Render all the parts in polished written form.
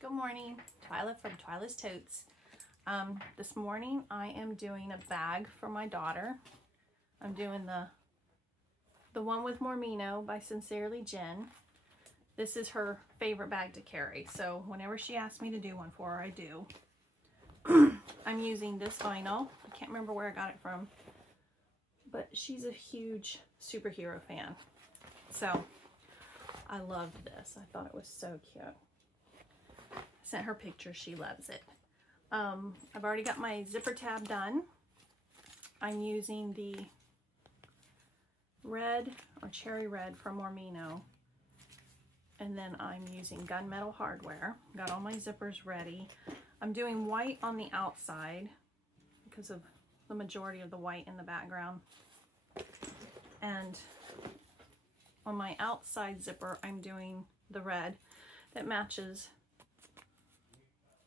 Good morning, Twyla from Twyla's Totes. This morning I am doing a bag for my daughter. I'm doing the one with Mormino by Sincerely Jen. This is her favorite bag to carry, so whenever she asks me to do one for her, I do. I'm using this vinyl. I can't remember where I got it from, but she's a huge superhero fan, so I loved this. I thought it was so cute. Sent her picture. She loves it. I've already got my zipper tab done. I'm using the red or cherry red from Mormino, and then I'm using gunmetal hardware. Got all my zippers ready. I'm doing white on the outside because of the majority of the white in the background, and on my outside zipper I'm doing the red that matches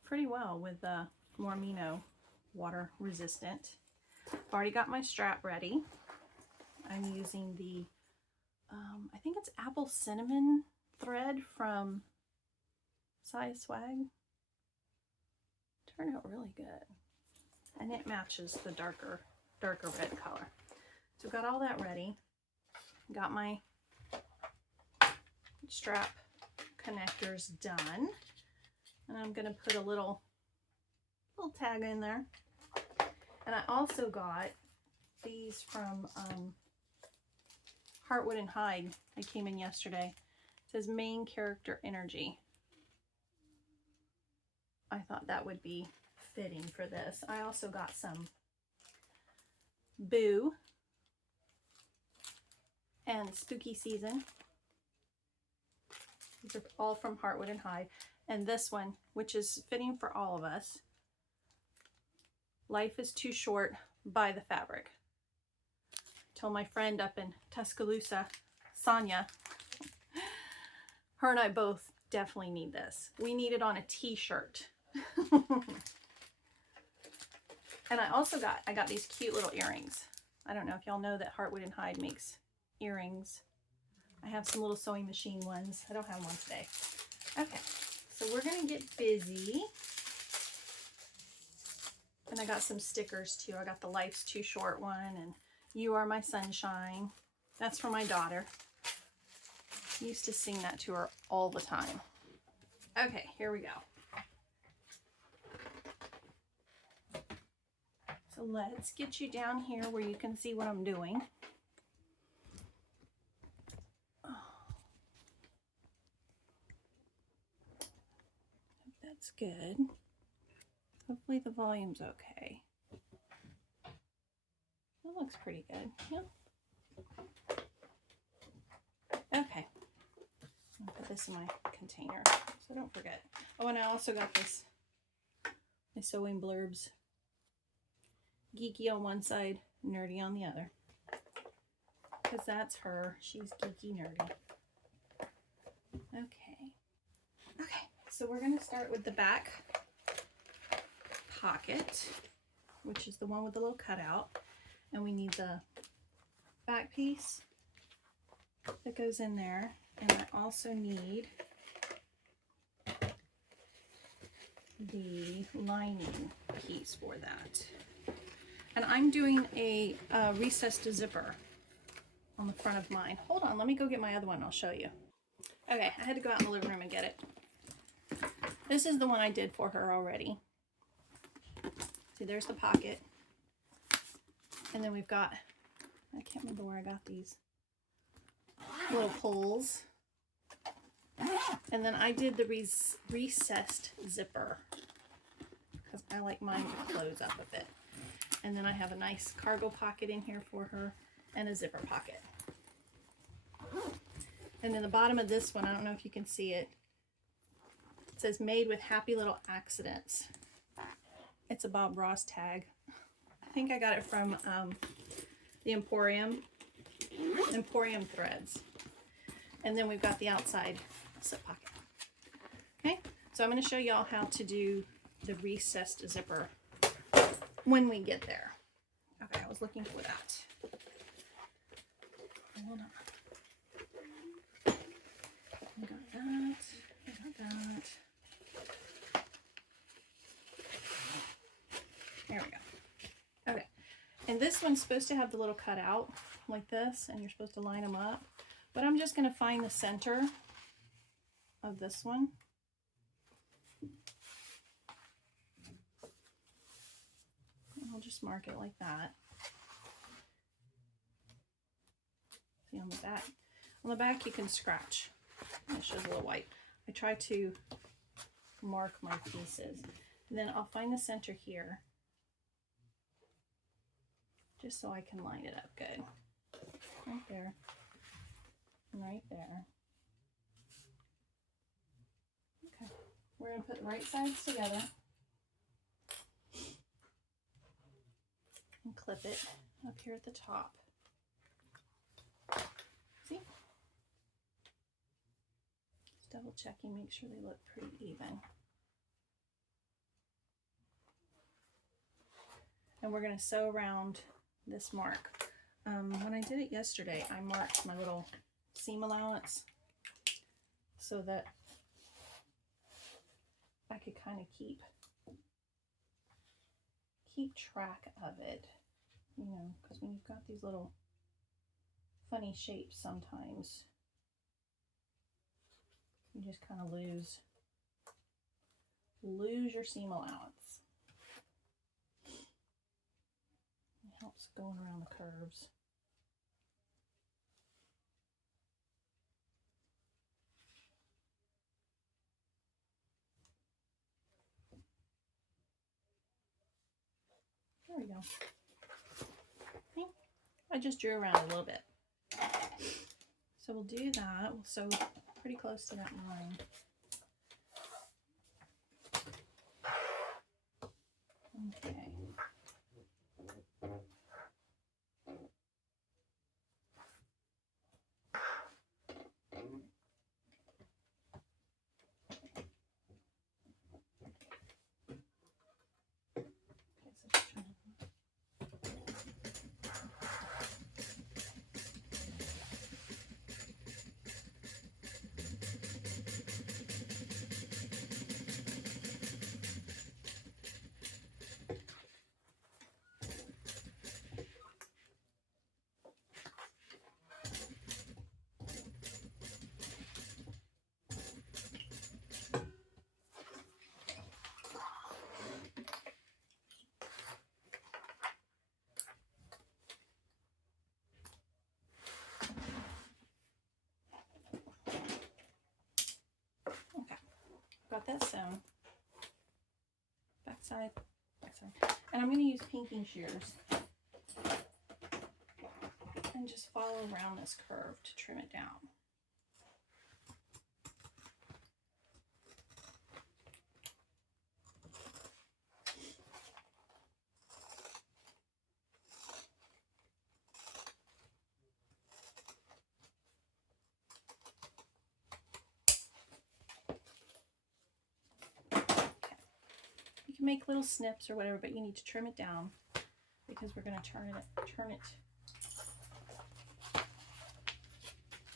pretty well with the Mormino water resistant. I've already got my strap ready. I'm using the I think it's apple cinnamon thread from Size Swag. Turned out really good, and it matches the darker red color. So got all that ready. Got my strap connectors done. And I'm going to put a little tag in there. And I also got these from Heartwood and Hyde. They came in yesterday. It says main character energy. I thought that would be fitting for this. I also got some Boo and Spooky Season. These are all from Heartwood and Hyde. And this one, which is fitting for all of us, Life is Too Short by The Fabric. I told my friend up in Tuscaloosa, Sonia, her and I both definitely need this. We need it on a t-shirt. And I also got these cute little earrings. I don't know if y'all know that Heartwood and Hyde makes earrings. I have some little sewing machine ones. I don't have one today. Okay. So we're gonna get busy. And I got some stickers too. I got the Life's Too Short one and You Are My Sunshine. That's for my daughter. I used to sing that to her all the time. Okay, here we go. So let's get you down here where you can see what I'm doing. That's good. Hopefully the volume's okay. That looks pretty good. Yep. Okay. I'll put this in my container so don't forget. Oh, and I also got this, my sewing blurbs. Geeky on one side, nerdy on the other. Because that's her. She's geeky nerdy. Okay. Okay. So we're going to start with the back pocket, which is the one with the little cutout. And we need the back piece that goes in there. And I also need the lining piece for that. And I'm doing a recessed zipper on the front of mine. Hold on, let me go get my other one. I'll show you. Okay, I had to go out in the living room and get it. This is the one I did for her already. See, there's the pocket. And then we've got, I can't remember where I got these little pulls. And then I did the recessed zipper because I like mine to close up a bit. And then I have a nice cargo pocket in here for her and a zipper pocket. And then the bottom of this one, I don't know if you can see it. It says made with happy little accidents. It's a Bob Ross tag. I think I got it from the Emporium Threads. And then we've got the outside slip pocket. Okay, so I'm going to show y'all how to do the recessed zipper when we get there. Okay, I was looking for that. Hold on. I got that. I got that. this one's supposed to have the little cutout like this, and you're supposed to line them up. But I'm just going to find the center of this one. And I'll just mark it like that. See on the back. On the back you can scratch. It shows a little white. I try to mark my pieces. And then I'll find the center here, just so I can line it up good. Right there. And right there. Okay. We're going to put the right sides together and clip it up here at the top. See? Just double checking, make sure they look pretty even. And we're going to sew around this mark. When I did it yesterday, I marked my little seam allowance so that I could kind of keep track of it, you know, because when you've got these little funny shapes, sometimes you just kind of lose your seam allowance. It helps going around the curves. There we go. Okay. I just drew around a little bit. So we'll do that. We'll sew pretty close to that line. Okay. Got that sewn. Backside. And I'm going to use pinking shears and just follow around this curve to trim it down. Make little snips or whatever, but you need to trim it down because we're going to turn it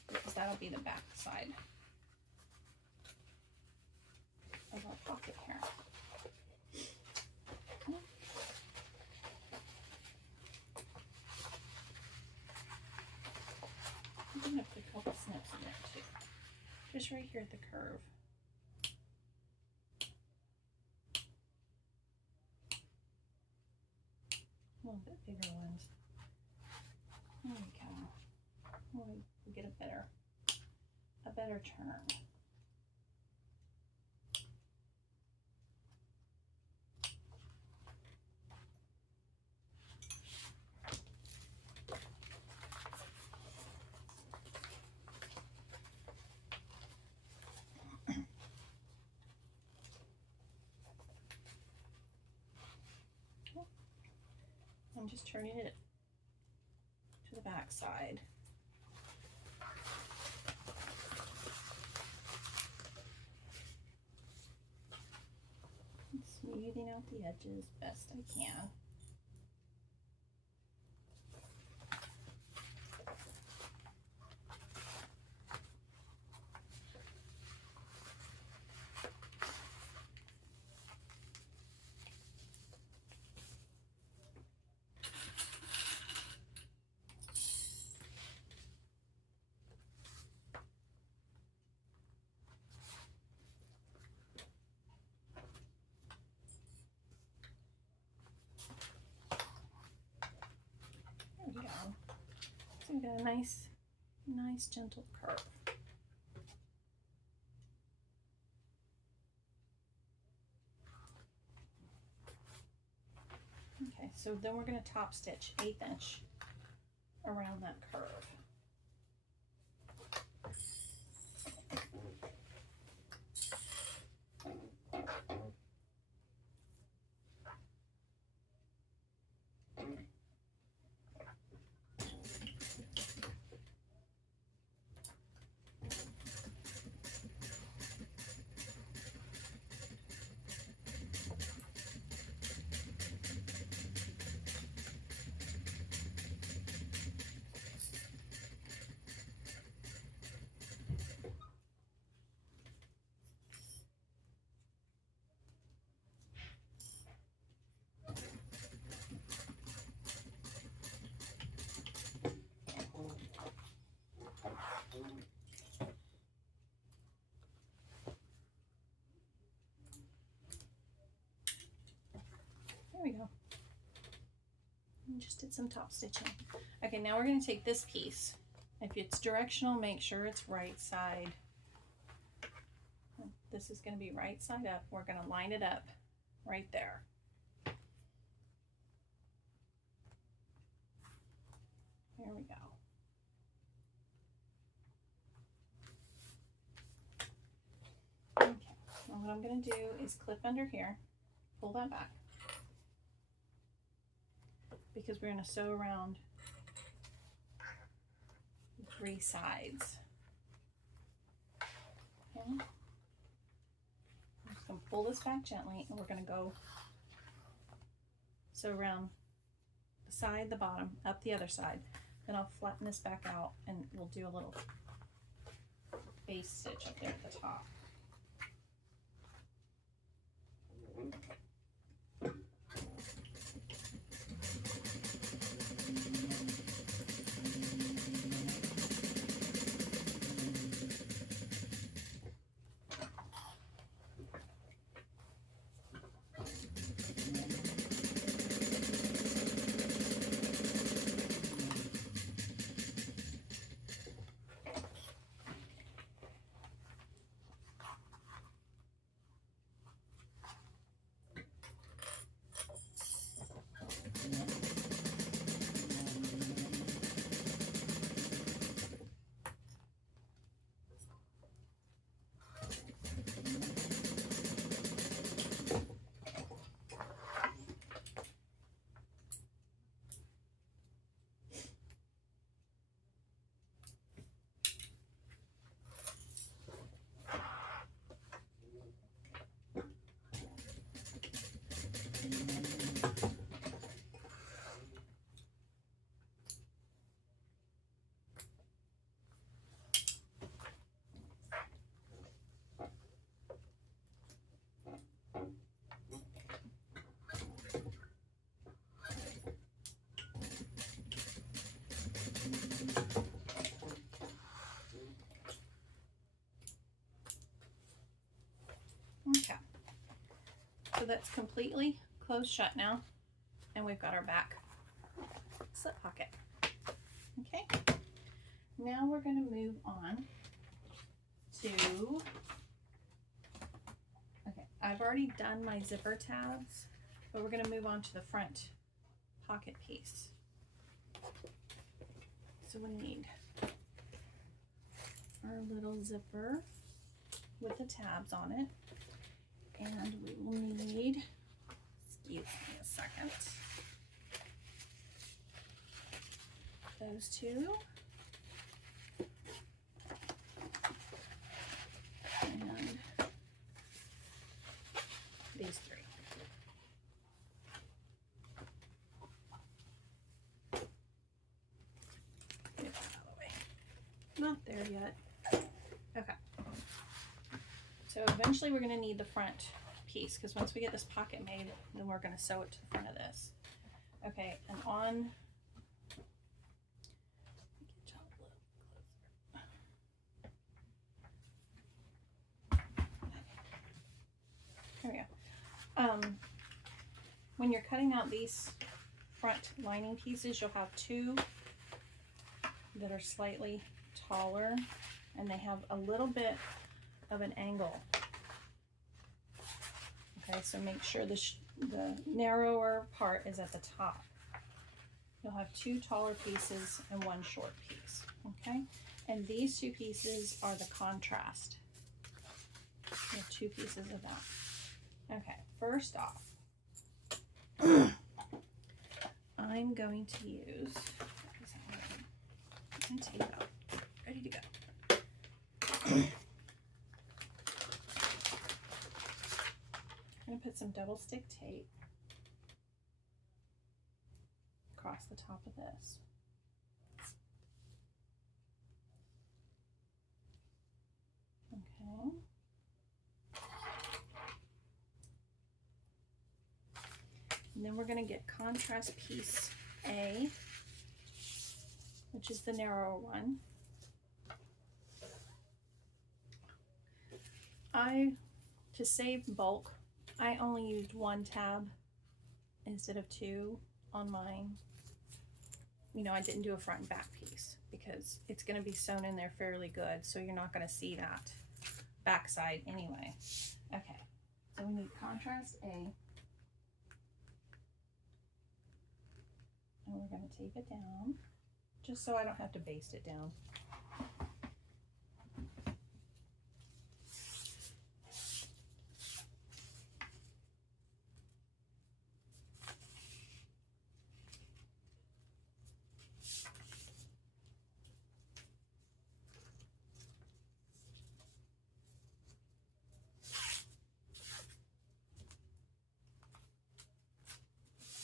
because that'll be the back side of our pocket here. I'm going to put a couple snips in there too, just right here at the curve. A little bit bigger ones. There we go. We get a better turn. I'm just turning it to the back side. And smoothing out the edges best I can. We got a nice gentle curve. Okay, so then we're going to top stitch 1/8 inch around that curve. There we go. And just did some top stitching. Okay, now we're going to take this piece. If it's directional, make sure it's right side. This is going to be right side up. We're going to line it up right there. There we go. Okay, now what I'm going to do is clip under here, pull that back, because we're going to sew around 3 sides. Okay. I'm just going to pull this back gently, and we're going to go sew around the side, the bottom, up the other side. Then I'll flatten this back out, and we'll do a little base stitch up there at the top. Okay, so that's completely closed shut now, and we've got our back slip pocket. Okay, now we're going to move on to, okay, I've already done my zipper tabs, but we're going to move on to the front pocket piece. So we need our little zipper with the tabs on it. And we will need, excuse me a second, those two. And these 3. Get that out of the way. Not there yet. Okay. So eventually we're going to need the front piece, because once we get this pocket made, then we're going to sew it to the front of this. Okay, and on, there we go. When you're cutting out these front lining pieces, you'll have 2 that are slightly taller and they have a little bit of an angle. Okay, so make sure the narrower part is at the top. You'll have 2 taller pieces and 1 short piece, okay? And these 2 pieces are the contrast. You have 2 pieces of that. Okay, first off, I'm going to use, and tape out, ready to go. I'm going to put some double stick tape across the top of this. Okay. And then we're going to get contrast piece A, which is the narrower one. To save bulk, I only used 1 tab instead of 2 on mine. You know, I didn't do a front and back piece because it's going to be sewn in there fairly good, so you're not going to see that backside anyway. Okay, so we need contrast A, and we're going to tape it down just so I don't have to baste it down.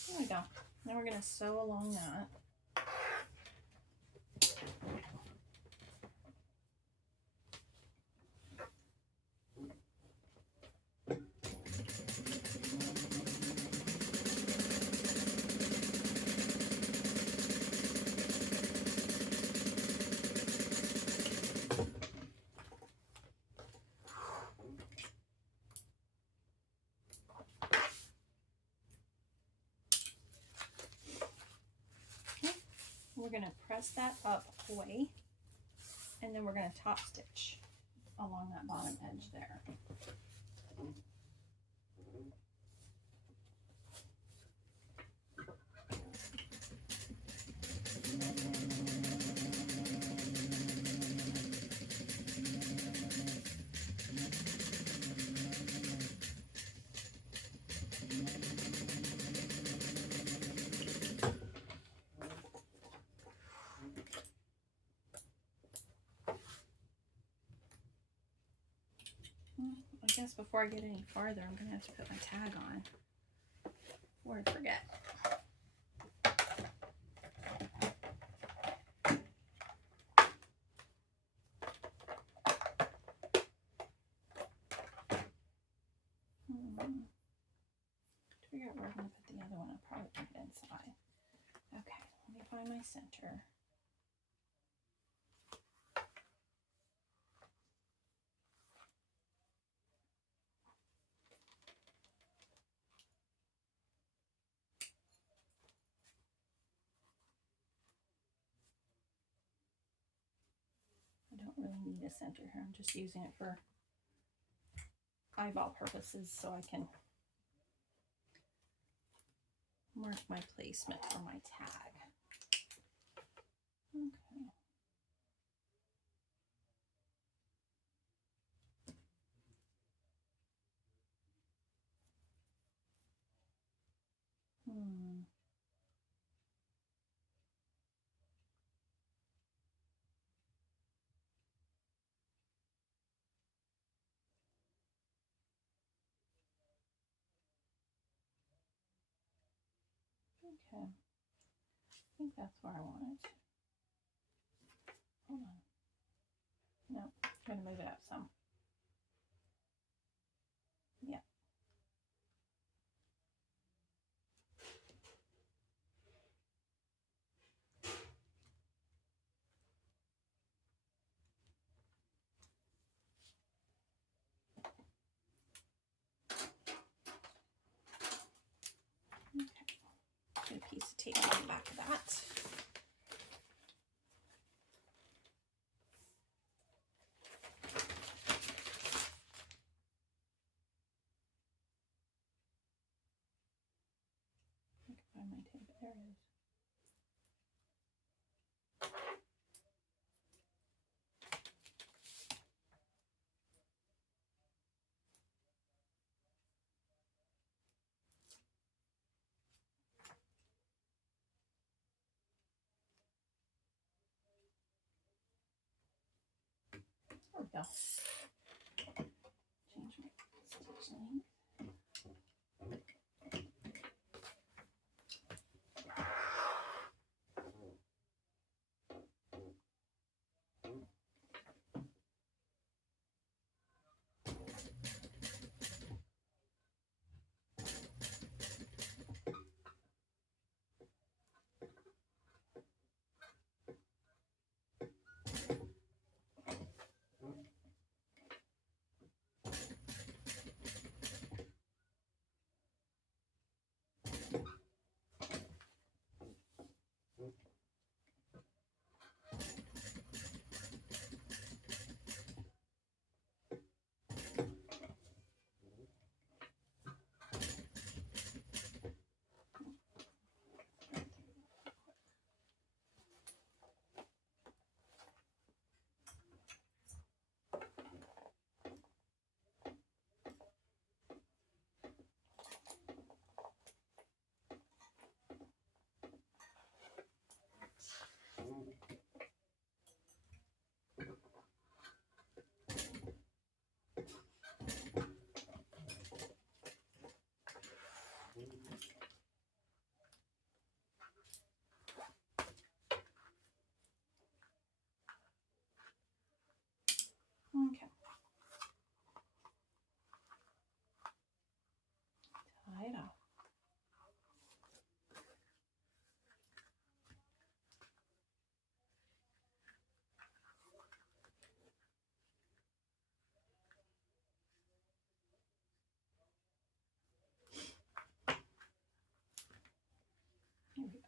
There we go. Now we're going to sew along that. We're going to press that up away, and then we're going to top stitch along that bottom edge there. I guess before I get any farther, I'm going to have to put my tag on before I forget. To figure out where I'm going to put the other one, I'll probably put it inside. Okay, let me find my center. I don't really need a center here. I'm just using it for eyeball purposes so I can mark my placement for my tag. Okay. Okay, I think that's where I want it. Hold on. No, I'm going to move it up some. Yeah. Okay. Get a piece of tape on the back of that. tape? There it is. There we go. Change my stitch length. Okay. Tie it off. Here we go.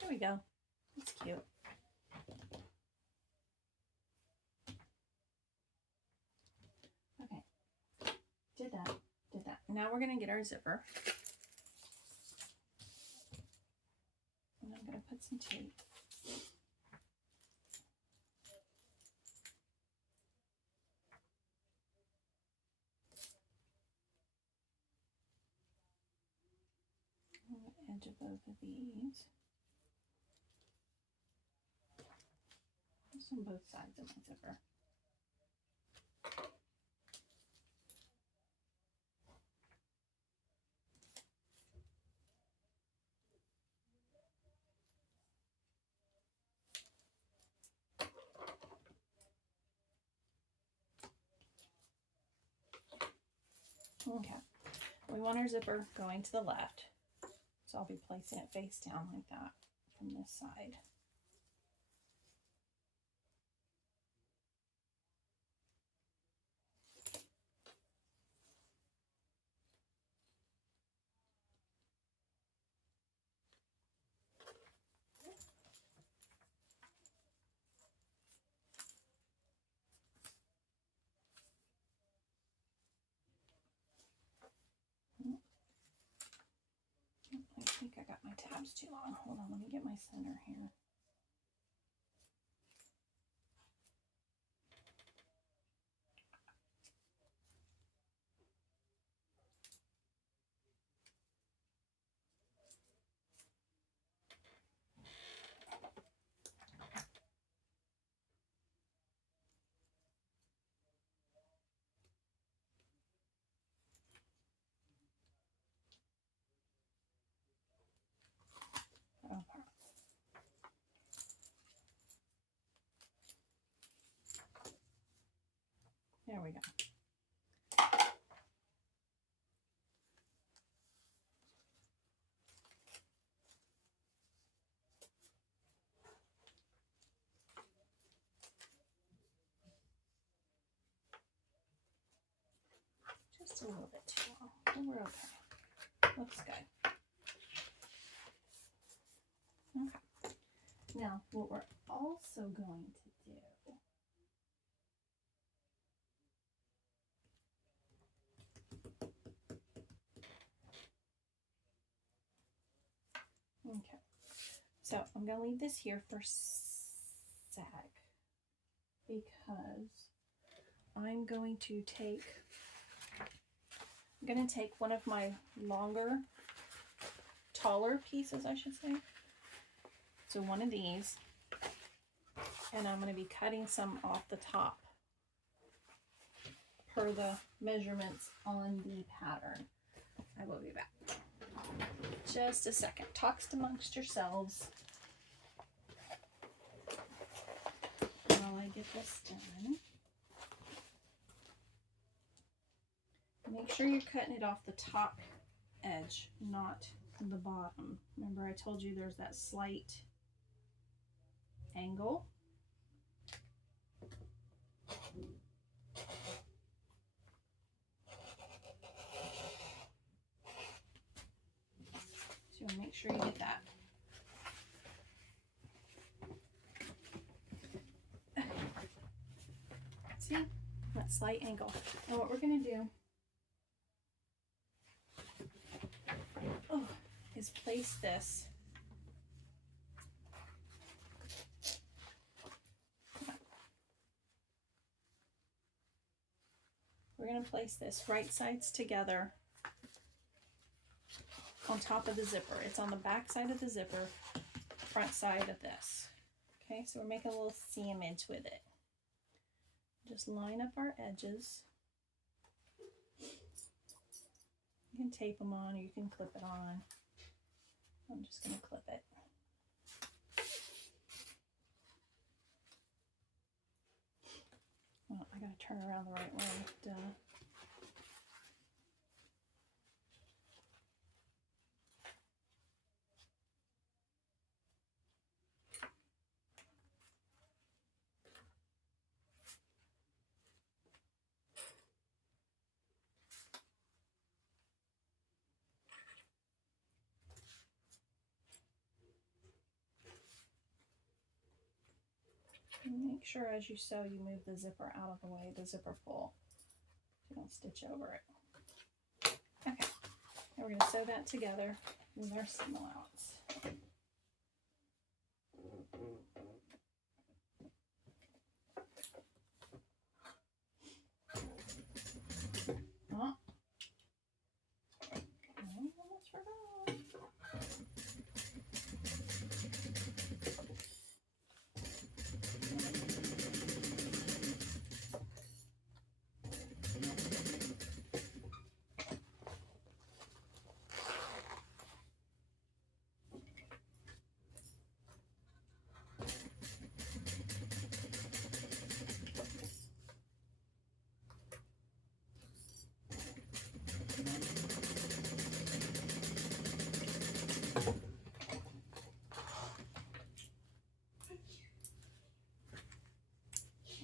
There we go. It's cute. Okay. Did that. Did that. Now we're going to get our zipper. And I'm going to put some tape. On the edge of both of these. Just on both sides of my zipper. Okay, we want our zipper going to the left, so I'll be placing it face down like that from this side. I think I got my tabs too long. Hold on, let me get my center here. Oh, there we go. Just a little bit too long, but we're okay. Looks good. Okay. Now, what we're also going to do okay, so I'm going to leave this here for a sec because I'm going to take one of my longer, taller pieces, I should say. So one of these, and I'm going to be cutting some off the top per the measurements on the pattern. I will be back. Just a second. Talks amongst yourselves while I get this done. Make sure you're cutting it off the top edge, not the bottom. Remember I told you there's that slight angle. So make sure you get that. See? That slight angle. Now what we're going to do is place this right sides together on top of the zipper. It's on the back side of the zipper, front side of this. Okay, so we're making a little sandwich with it. Just line up our edges. You can tape them on or you can clip it on. I'm just going to clip it. Well, I got to turn around the right way. Duh. Make sure as you sew, you move the zipper out of the way, the zipper pull. You don't stitch over it. Okay, now we're going to sew that together with our seam allowance. Oh, I almost forgot.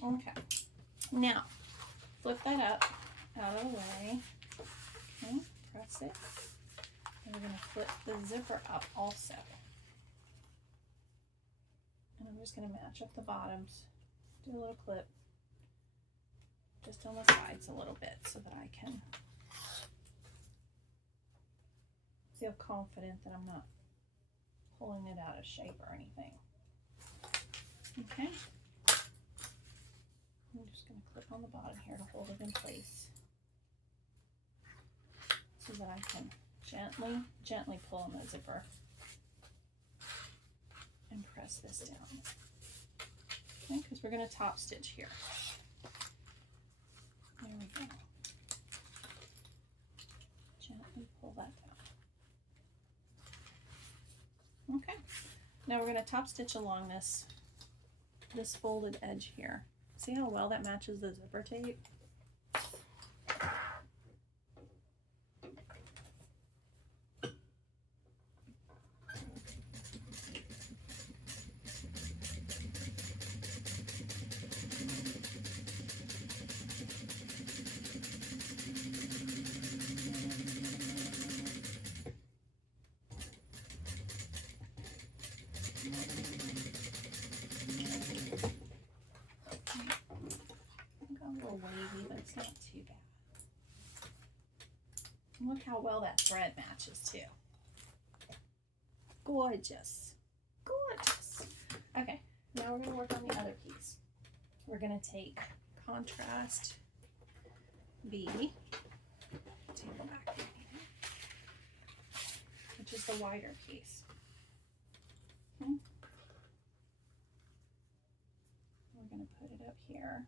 Okay, now flip that up out of the way. Okay, press it. And we're going to flip the zipper up also. And I'm just going to match up the bottoms. Do a little clip just on the sides a little bit so that I can feel confident that I'm not pulling it out of shape or anything. Okay. I'm just going to clip on the bottom here to hold it in place so that I can gently pull on the zipper and press this down. Okay, because we're going to top stitch here. There we go. Gently pull that down. Okay, now we're going to top stitch along this folded edge here. See how well that matches the zipper tape? Look how well that thread matches too. Gorgeous. Gorgeous. Okay, now we're going to work on the other piece. We're going to take contrast B, table back here, which is the wider piece. Okay. We're going to put it up here.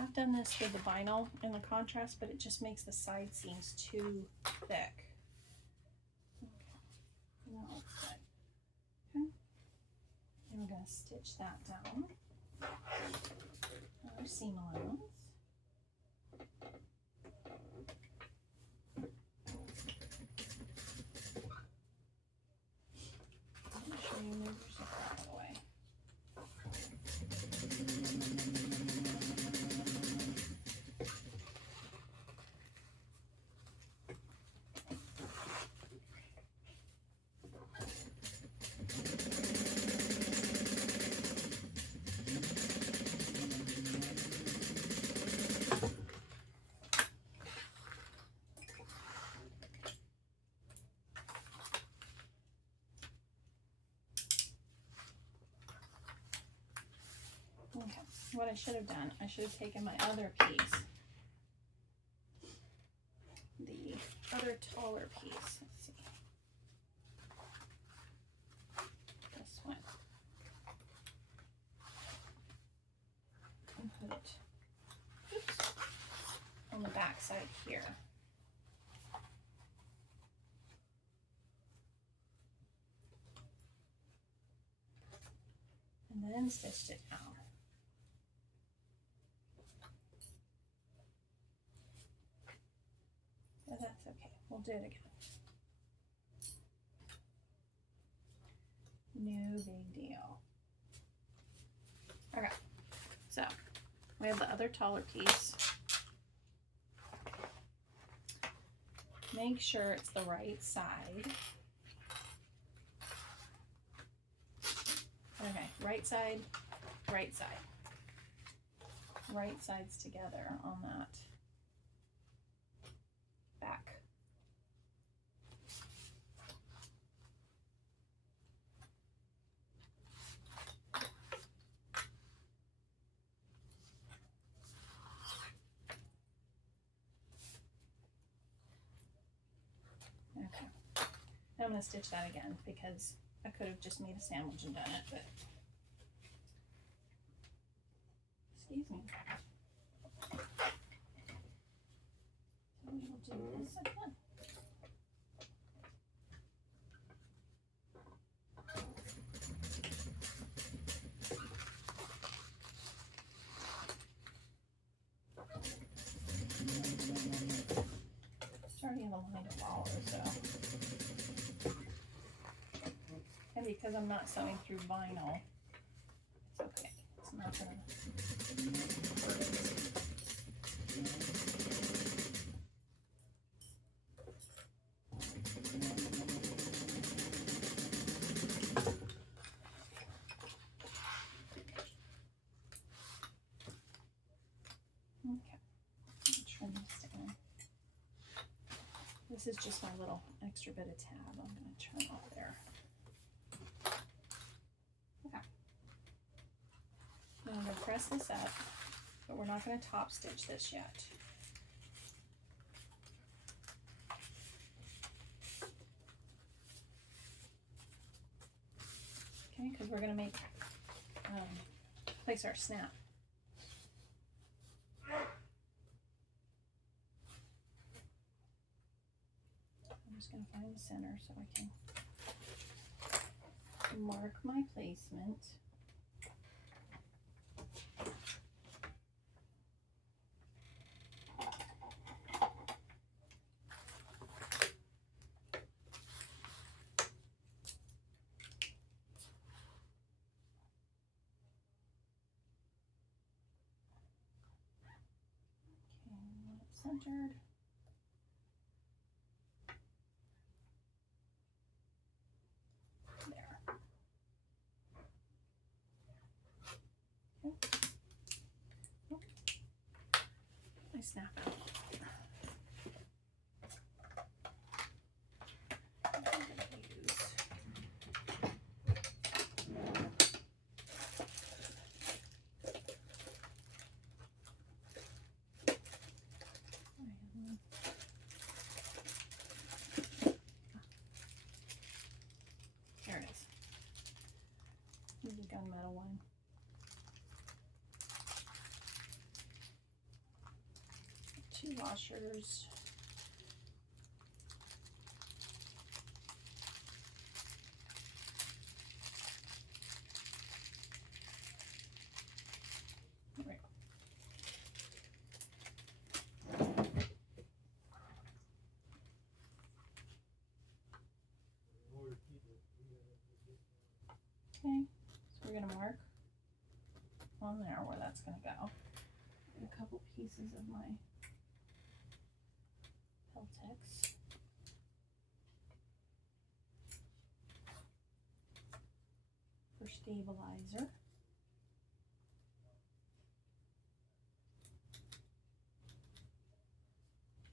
I've done this with the vinyl and the contrast, but it just makes the side seams too thick. Okay, that looks good. Okay, and we're going to stitch that down. Our seam allowance. Make sure you move yourself out of the way. Okay, what I should have done, I should have taken my other piece, the other taller piece, let's see, this one, and put it, oops, on the back side here. And then stitched it down. But that's okay. We'll do it again. No big deal. Okay. So we have the other taller piece. Make sure it's the right side. Okay, right side, right side. Right sides together on that back. Okay, I'm going to stitch that again because I could have just made a sandwich and done it, but excuse me. So we will do this again. It's already in the line to follow, so. And because I'm not sewing through vinyl, it's okay. It's not gonna hurt it. Okay, trim this down. This is just my little extra bit of tab I'm going to trim off there. Okay. Now I'm going to press this up, but we're not going to top stitch this yet. Okay, because we're going to make place our snap. I'm just going to find the center so I can mark my placement. centered. There. Okay. Oh. I snap out. There it is. Use a gunmetal one. Two washers. Right. Okay, so we're gonna mark on there where that's gonna go. And a couple pieces of my Peltex. For stabilizer.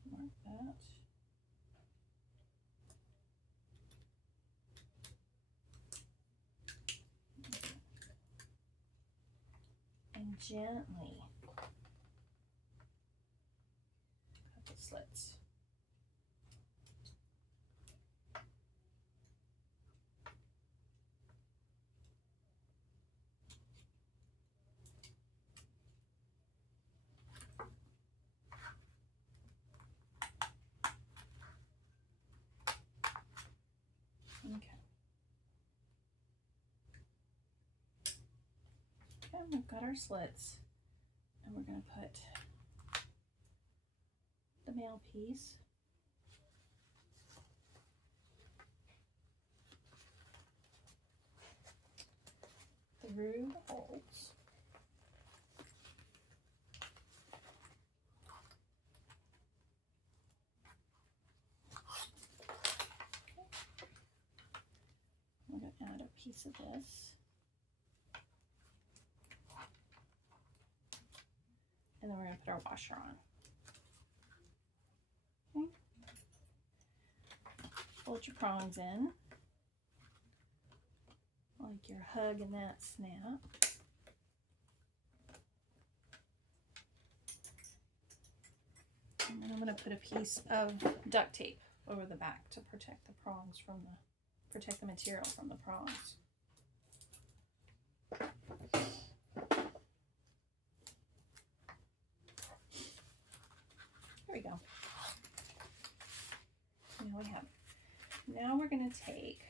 Mark that. And gently cut the slits. Okay. Okay, we've got our slits, and we're going to put the male piece through the holes. I'm going to add a piece of this. And then we're going to put our washer on. Okay. Fold your prongs in, like you're hugging that snap. And then I'm going to put a piece of duct tape over the back to protect the prongs from protect the material from the prongs. There we go. Now we have it. Now we're going to take,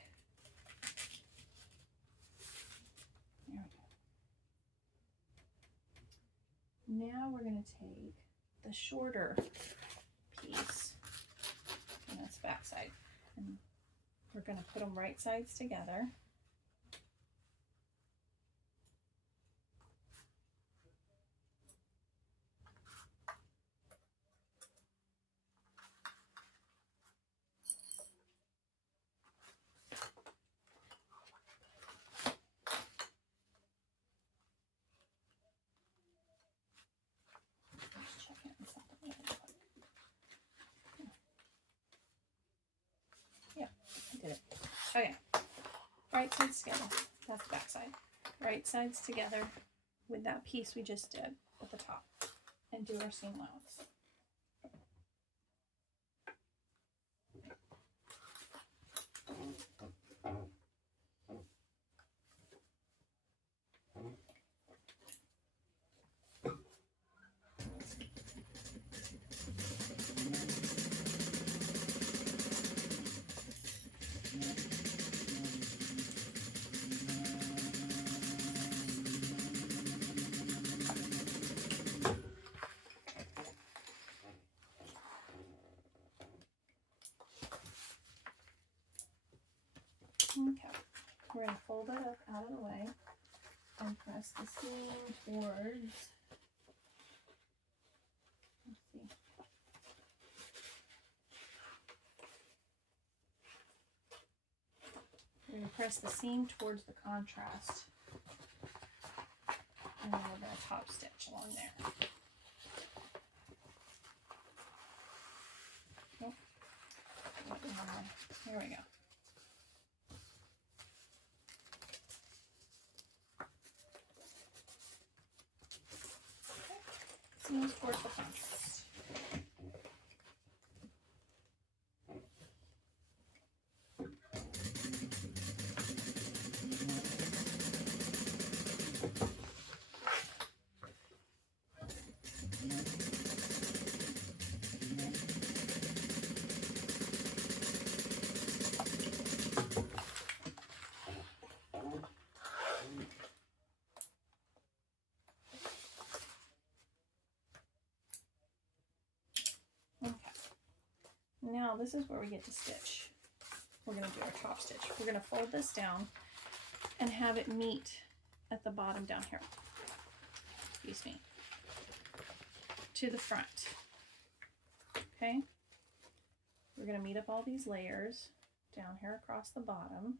there we go. Now we're going to take the shorter piece, and that's back side, and we're going to put them right sides together. Okay, right sides together, that's the back side. Right sides together with that piece we just did at the top, and do our seam allowance. Okay, we're going to fold it up out of the way and press the seam towards, let's see, press the seam towards the contrast. And then we're going to top stitch along there. Oh, here we go. Seams towards the contrast. Now this is where we get to stitch. We're going to do our top stitch. We're going to fold this down and have it meet at the bottom down here. Excuse me. To the front. Okay. We're going to meet up all these layers down here across the bottom.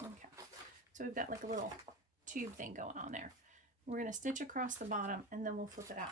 Okay, so we've got like a little tube thing going on there. We're going to stitch across the bottom and then we'll flip it out.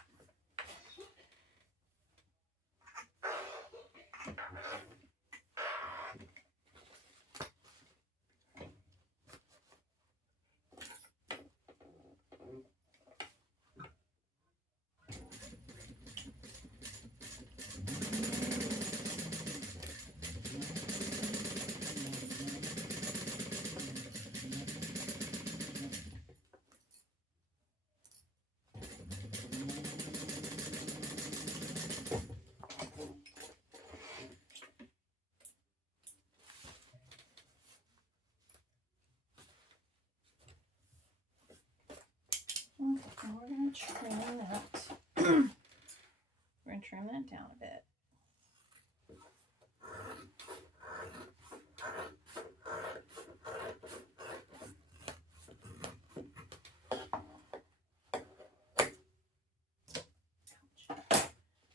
Okay, and we're going to trim that. We're going to trim that down a bit.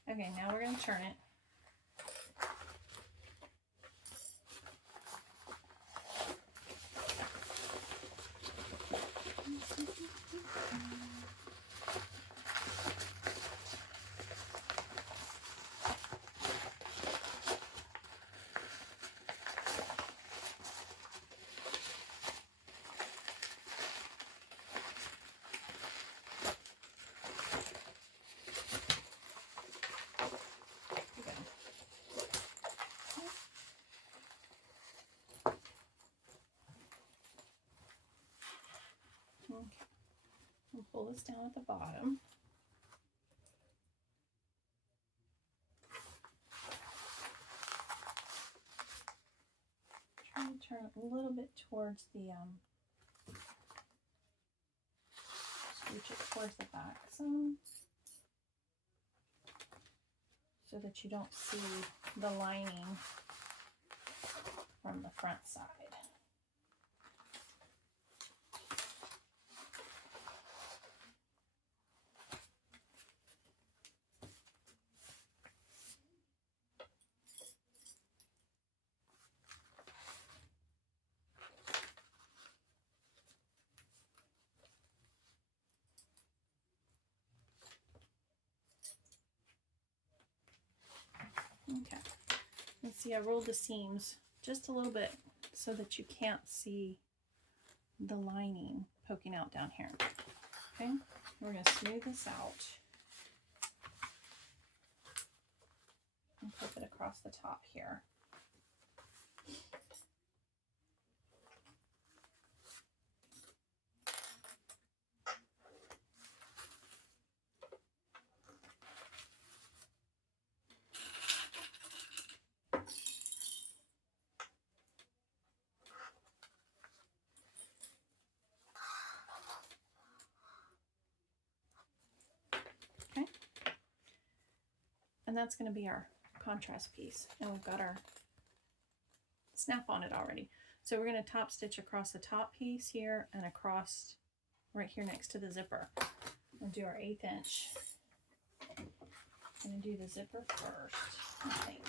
Okay, now we're going to turn it. Okay, we'll pull this down at the bottom. Try to turn it a little bit towards the, scooch it towards the back some, so that you don't see the lining from the front side. Okay, and see I rolled the seams just a little bit so that you can't see the lining poking out down here. Okay, we're going to smooth this out and flip it across the top here. And that's going to be our contrast piece. And we've got our snap on it already. So we're going to top stitch across the top piece here and across right here next to the zipper. We'll do our 1/8 inch. I'm going to do the zipper first, I think.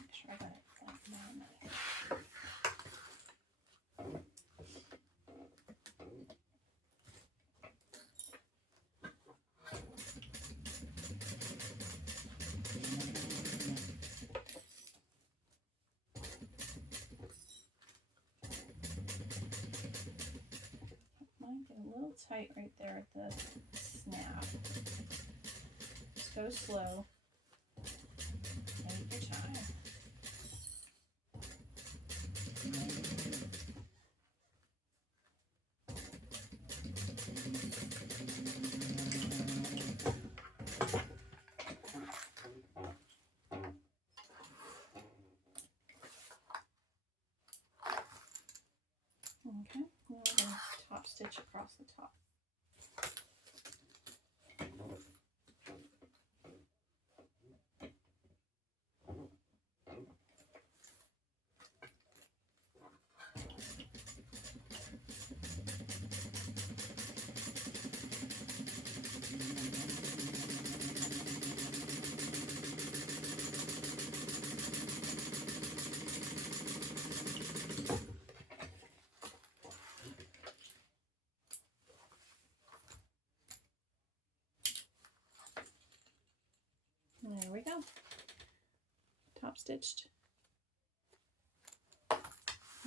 Make sure I got it like that. Might get a little tight right there at the snap. Just go slow. Take your time. Okay, now we're going to top stitch across the top. There we go. Top stitched.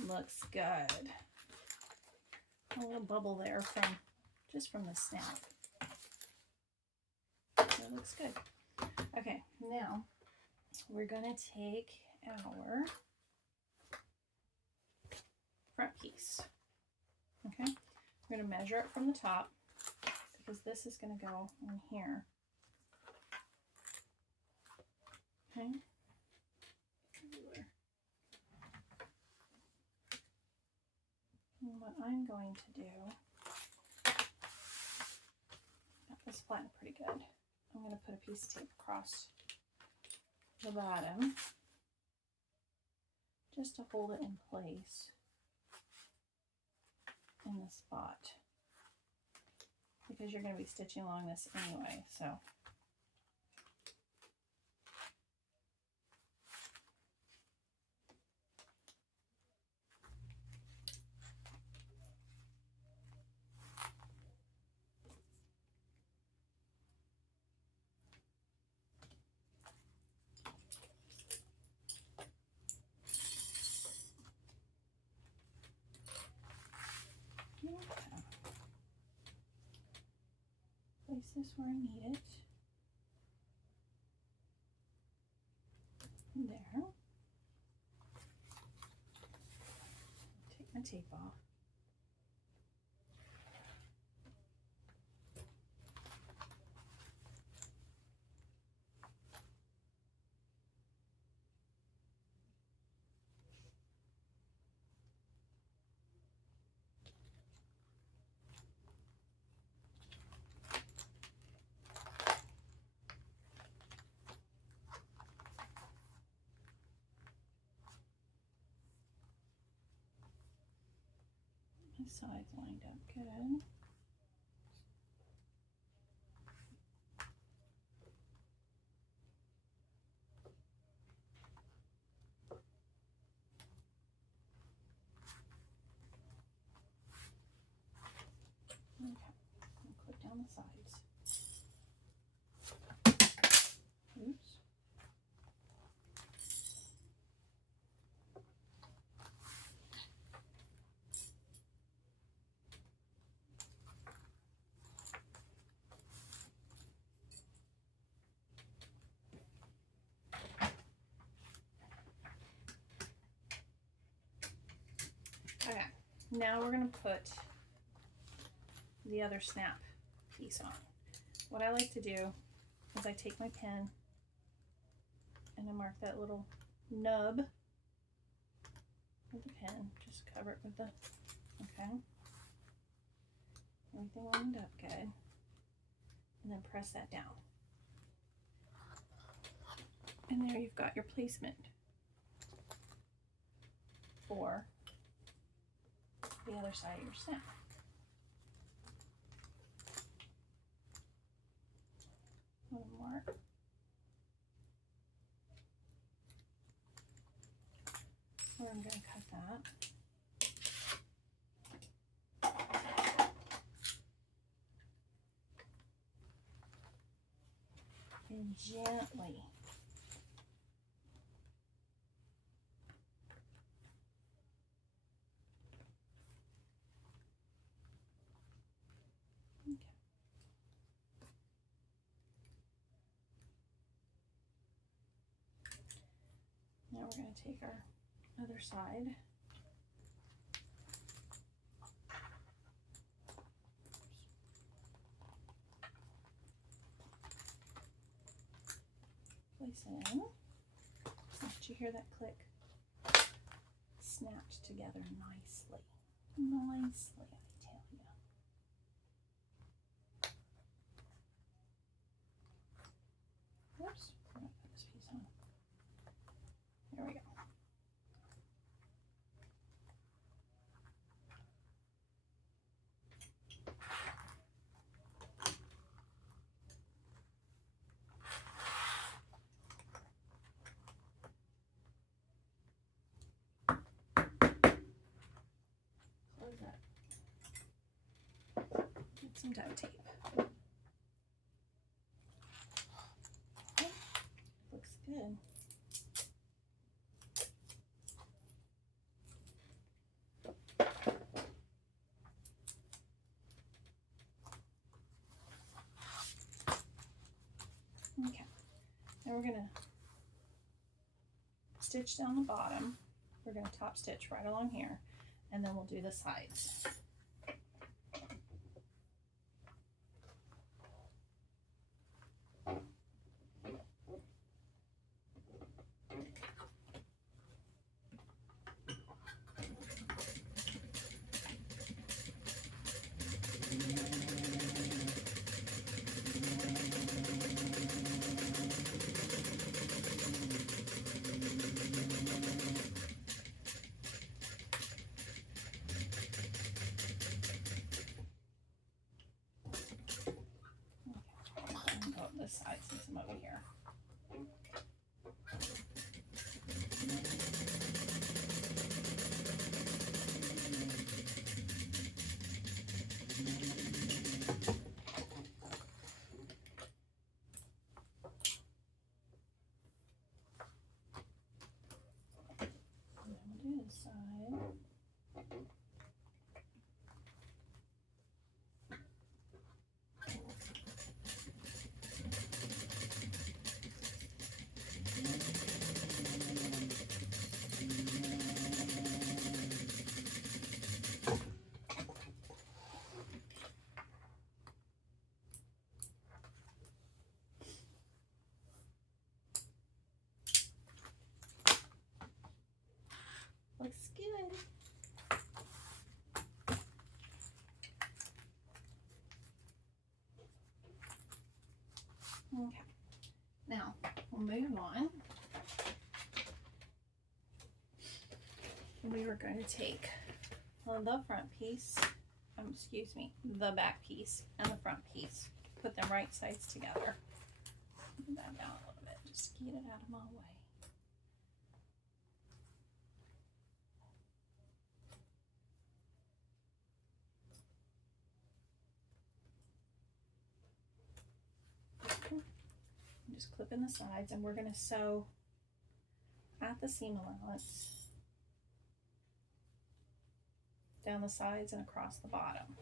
Looks good. A little bubble there from the snap. So it looks good. Okay, now we're gonna take our front piece. Okay, we're gonna measure it from the top because this is gonna go in here. Okay. And what I'm going to do, got this flattened pretty good. I'm going to put a piece of tape across the bottom just to hold it in place in the spot because you're going to be stitching along this anyway, so. Place this where I need it. There. Take my tape off. My sides lined up good. Okay, and clip down the sides. Oops. Okay, now we're going to put the other snap piece on. What I like to do is I take my pen and I mark that little nub with the pen, just cover it with the, okay, everything lined up good, and then press that down. And there you've got your placement for the other side of your snap. One more. Where I'm going to cut that. And gently now we're going to take our other side. Place it in. Did you hear that click? Snapped together nicely. Nicely, I tell you. Whoops, I'm going to put this piece on. There we go. Close that. Get some duct tape. Okay. Looks good. Okay, now we're going to stitch down the bottom. We're going to top stitch right along here, and then we'll do the sides. This side since I'm over here. And then we'll do this side. Looks good. Okay, now we'll move on. We are going to take the front piece, excuse me, the back piece and the front piece, put them right sides together. Move that down a little bit, just get it out of my way. Just clip in the sides, and we're going to sew at the seam allowance down the sides and across the bottom.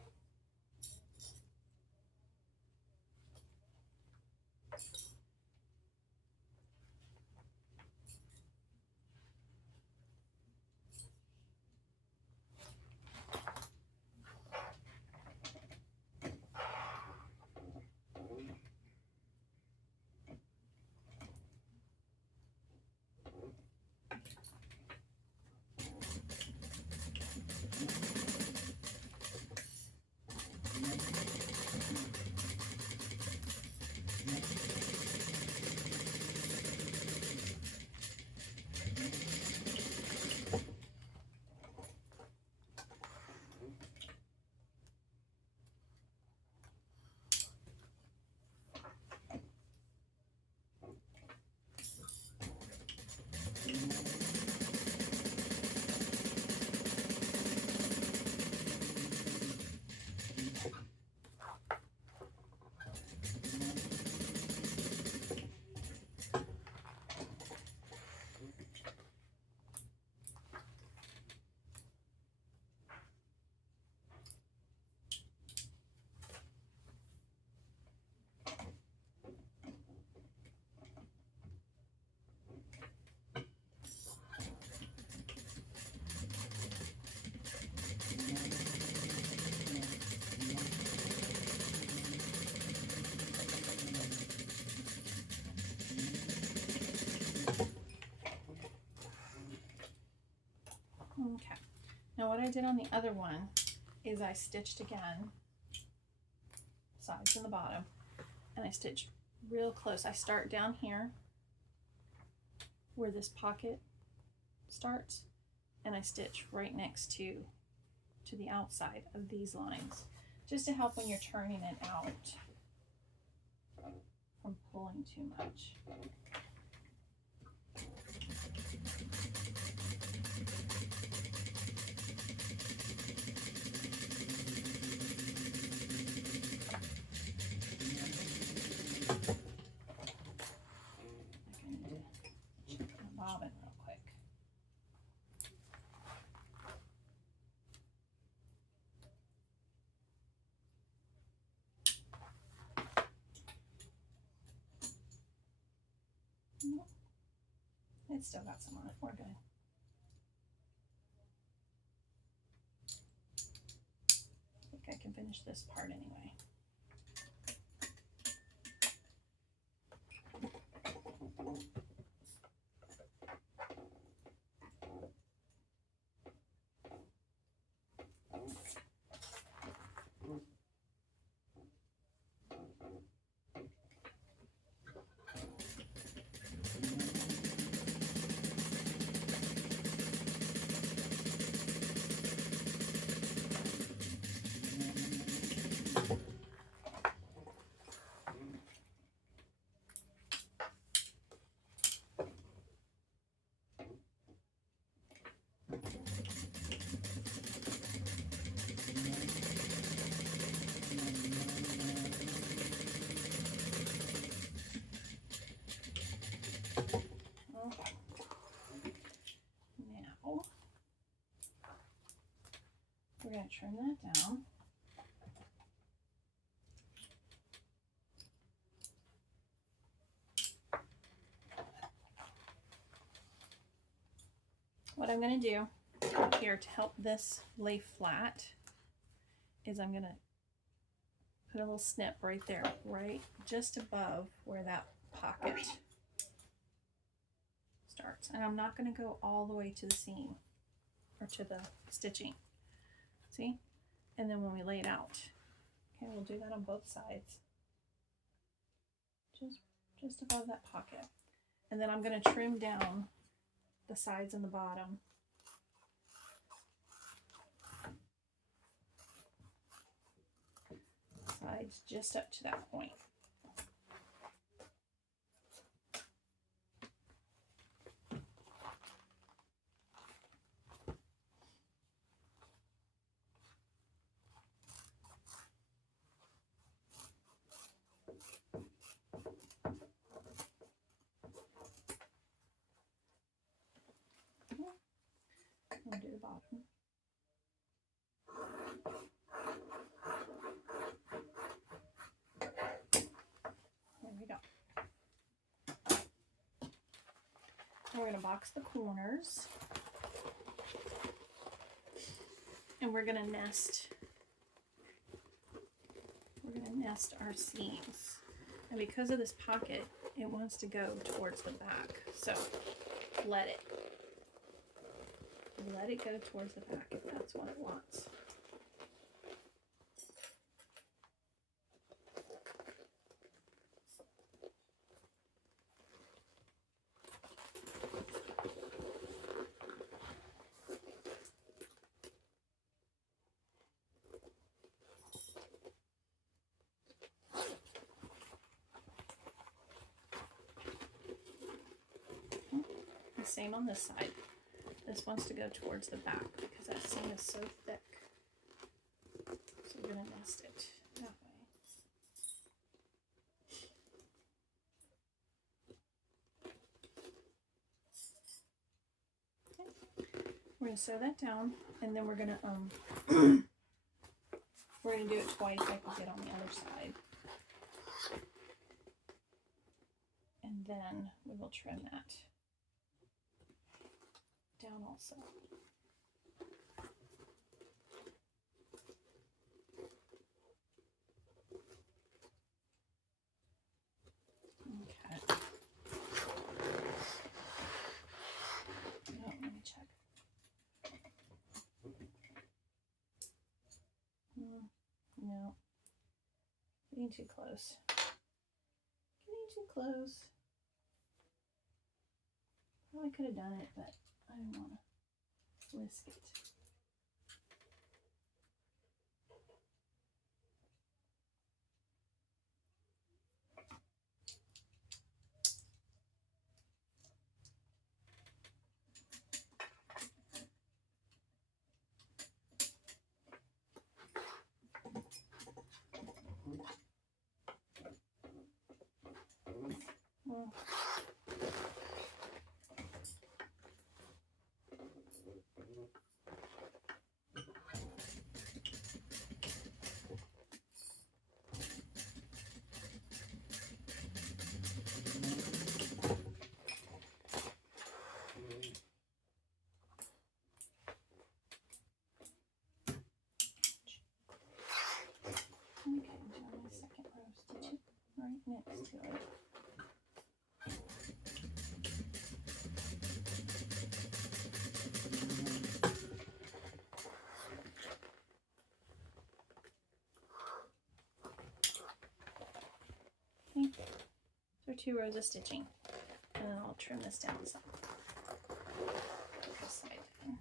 what I did on the other one is I stitched again, sides and the bottom, and I stitched real close. I start down here where this pocket starts, and I stitch right next to the outside of these lines, just to help when you're turning it out from pulling too much. Bobbin real quick. It's still got some on it. We're good. I think I can finish this part anyway. Now we're going to trim that down. What I'm going to do here to help this lay flat is I'm going to put a little snip right there, right just above where that pocket starts. And I'm not going to go all the way to the seam or to the stitching. See? And then when we lay it out, okay, we'll do that on both sides. Just above that pocket. And then I'm going to trim down the sides and the bottom. Sides just up to that point. And do the bottom. There we go. Now we're going to box the corners, and we're going to nest. We're going to nest our seams, and because of this pocket, it wants to go towards the back. So let it go towards the back if that's what it wants. The same on this side. This wants to go towards the back because that seam is so thick. So we're going to nest it that way. Okay. We're going to sew that down, and then we're going to we're going to do it twice like we did on the other side. And then we will trim that down also. Okay. Oh, let me check. No. Getting too close. Getting too close. Probably could have done it, but I didn't want to risk it. Well, okay, down my second row stitch right next to it. Okay, so 2 rows of stitching, and then I'll trim this down some. This side down.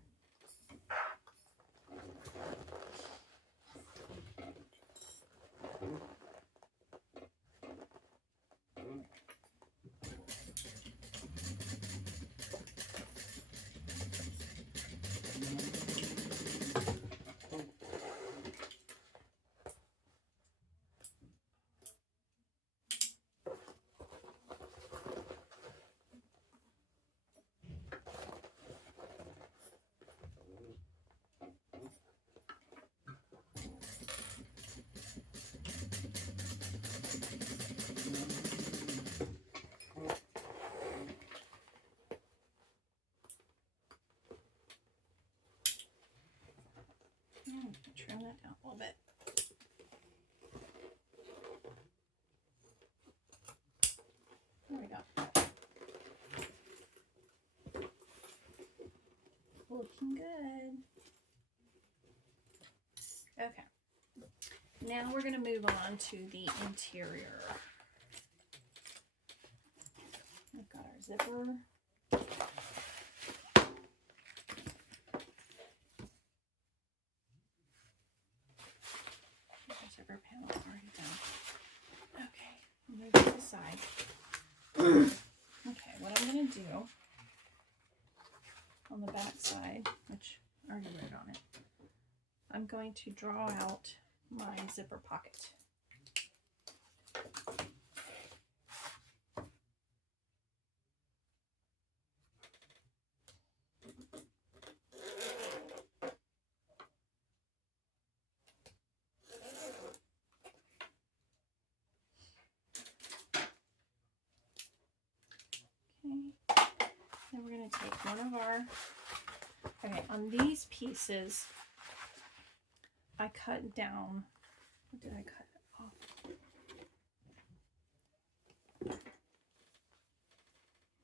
Trim that down a little bit. There we go. Looking good. Okay. Now we're going to move on to the interior. We've got our zipper. Zipper panel already done. Okay, move this aside. Okay, what I'm going to do on the back side, which I already wrote on it, I'm going to draw out my zipper pocket. Then we're going to take one of our, okay, on these pieces, I cut down, what did I cut off?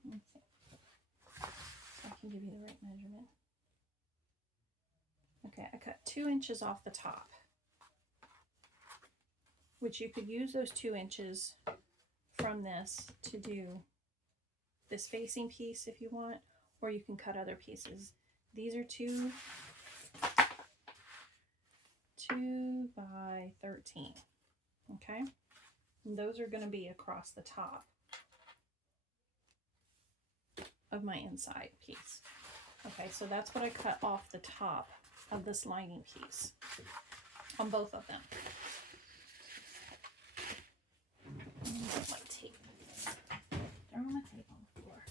Let's see, so I can give you the right measurement. Okay, I cut 2 inches off the top, which you could use those 2 inches from this to do this facing piece if you want, or you can cut other pieces. These are 2 by 13, okay? And those are going to be across the top of my inside piece. Okay, so that's what I cut off the top of this lining piece on both of them. Get my tape. Throw my tape on the floor.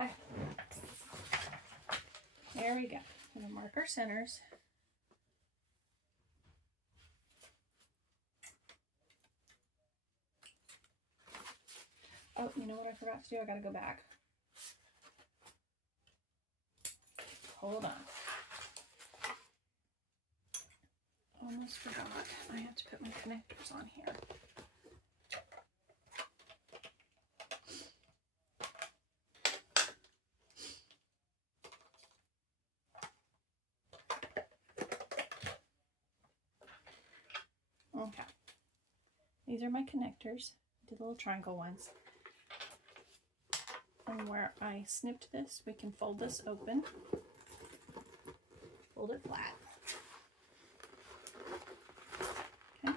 Okay. There we go. I'm going to mark our centers. Oh, you know what I forgot to do? I got to go back. Hold on. Almost forgot. I have to put my connectors on here. These are my connectors. I did little triangle ones. And where I snipped this, we can fold this open. Fold it flat. Okay.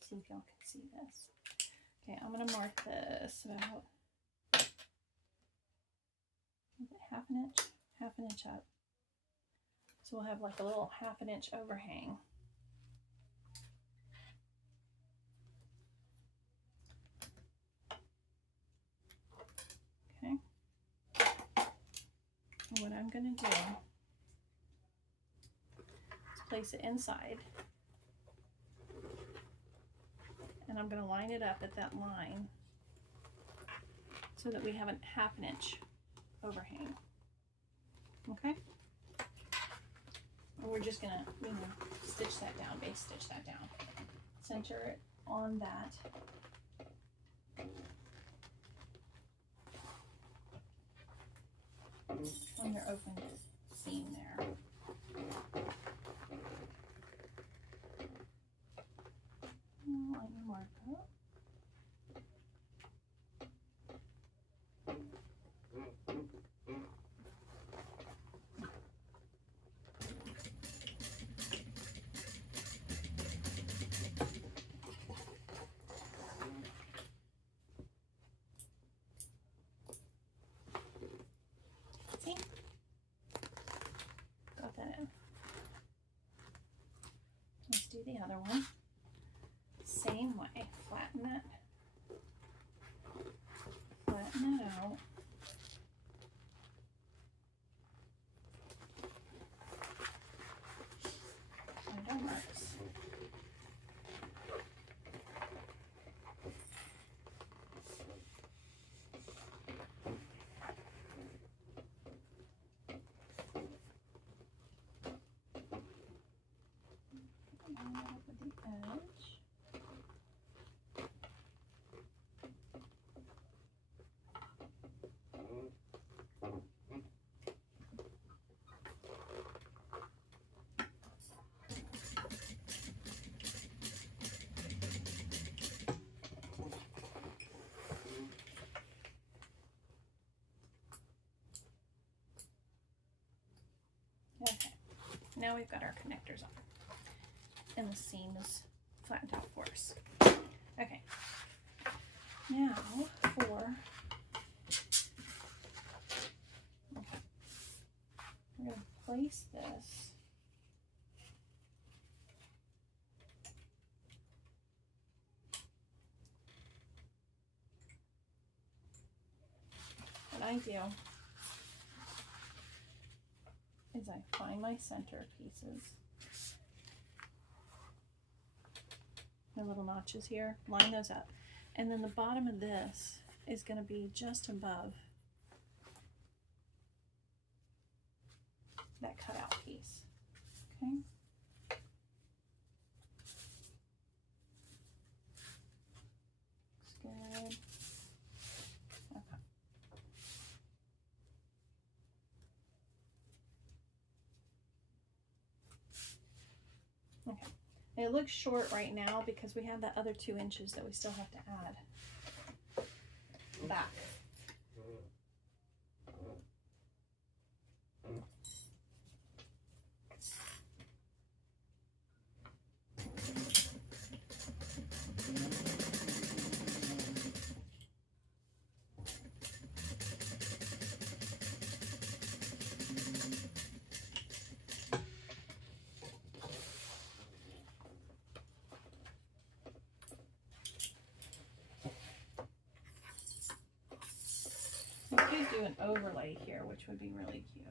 See if y'all can see this. Okay, I'm gonna mark this about half an inch up. So we'll have like a little half an inch overhang. Okay. And what I'm gonna do is place it inside. And I'm going to line it up at that line so that we have a half an inch overhang. Okay? And we're just going to, stitch that down, base stitch that down. Center it on that. On your open seam there. Line your mark up. See? Got that in. Let's do the other one. Same way, flatten it out. Find our marks. Line it up with the edge. Okay, now we've got our connectors on, and the seam is flattened out for us. Okay, now for, we're going to place this what I do is I find my center pieces, my little notches here, line those up, and then the bottom of this is going to be just above that cutout piece. Okay. Looks good. Okay. Okay. And it looks short right now because we have that other 2 inches that we still have to add back. We could do an overlay here, which would be really cute.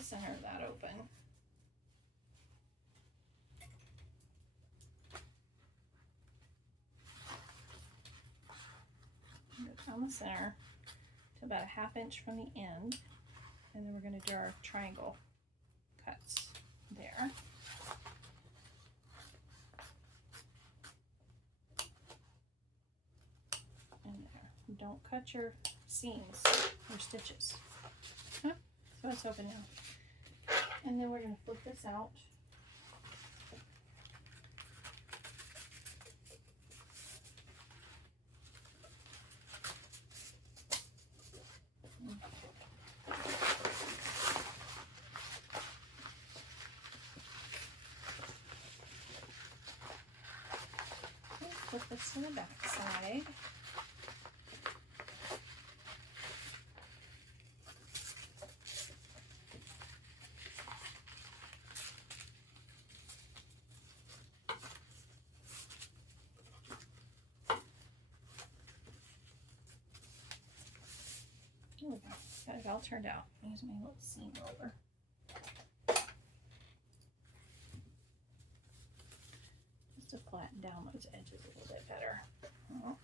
the center of that open. Go down the center to about a 1/2 inch from the end, and then we're going to do our triangle cuts there. And there. Don't cut your seams or stitches. Okay, so it's open now. And then we're going to flip this out. Flip this to the back side. There we go. Got it all turned out. Use my little seam roller. To flatten down those edges a little bit better. Oh.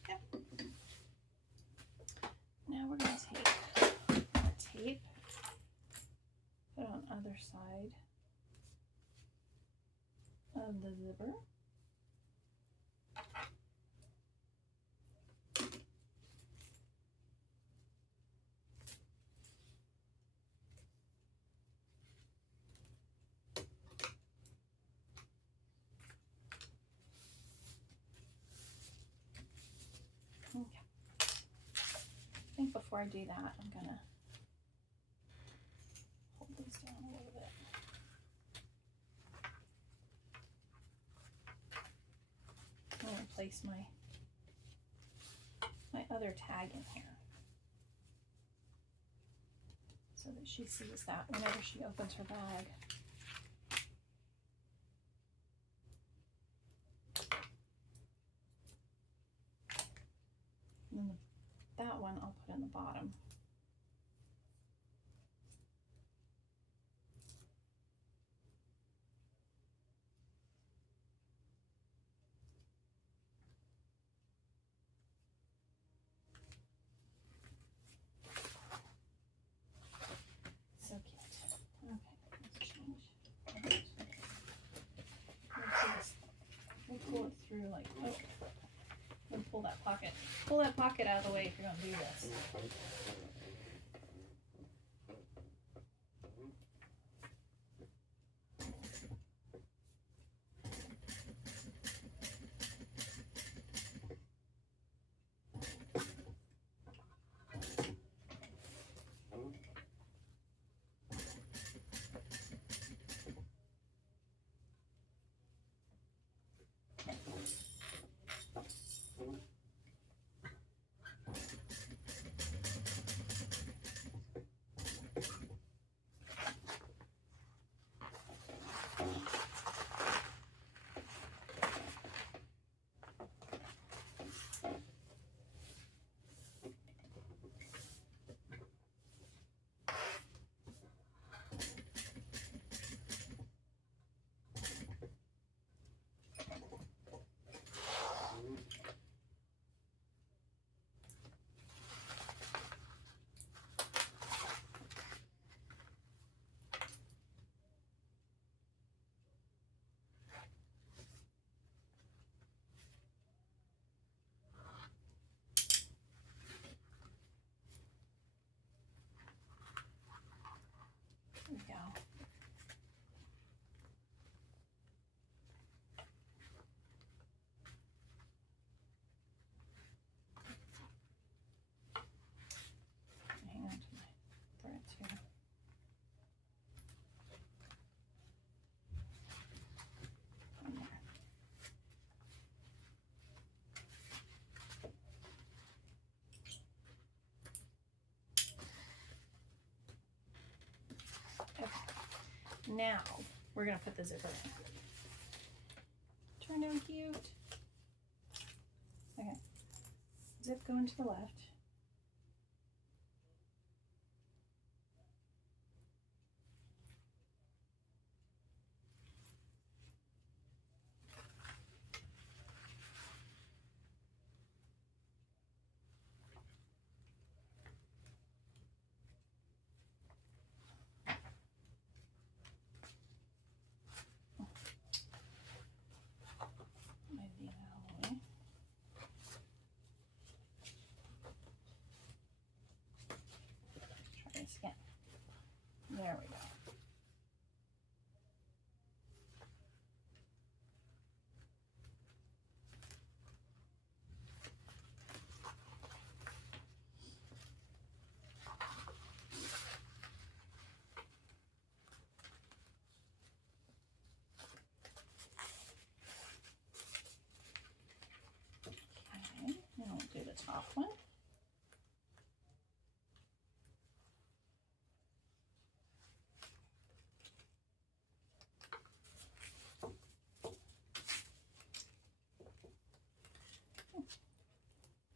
Okay. Now we're going to take our tape, put it on the other side of the zipper. Okay. I think before I do that, I'm gonna hold these down a little bit. I'm gonna place my other tag in here so that she sees that whenever she opens her bag. And then that one I'll put in the bottom. So cute. Okay, let's change. We'll pull it through like, oh, and pull that pocket. Pull that pocket out of the way if you're going to do this. There we go. Hang on to my threads here. One more. Okay. Now we're going to put the zipper in. Isn't that cute? Okay. Zip going to the left. Maybe that way. Try this again. There we go. Okay, now we'll do the top one.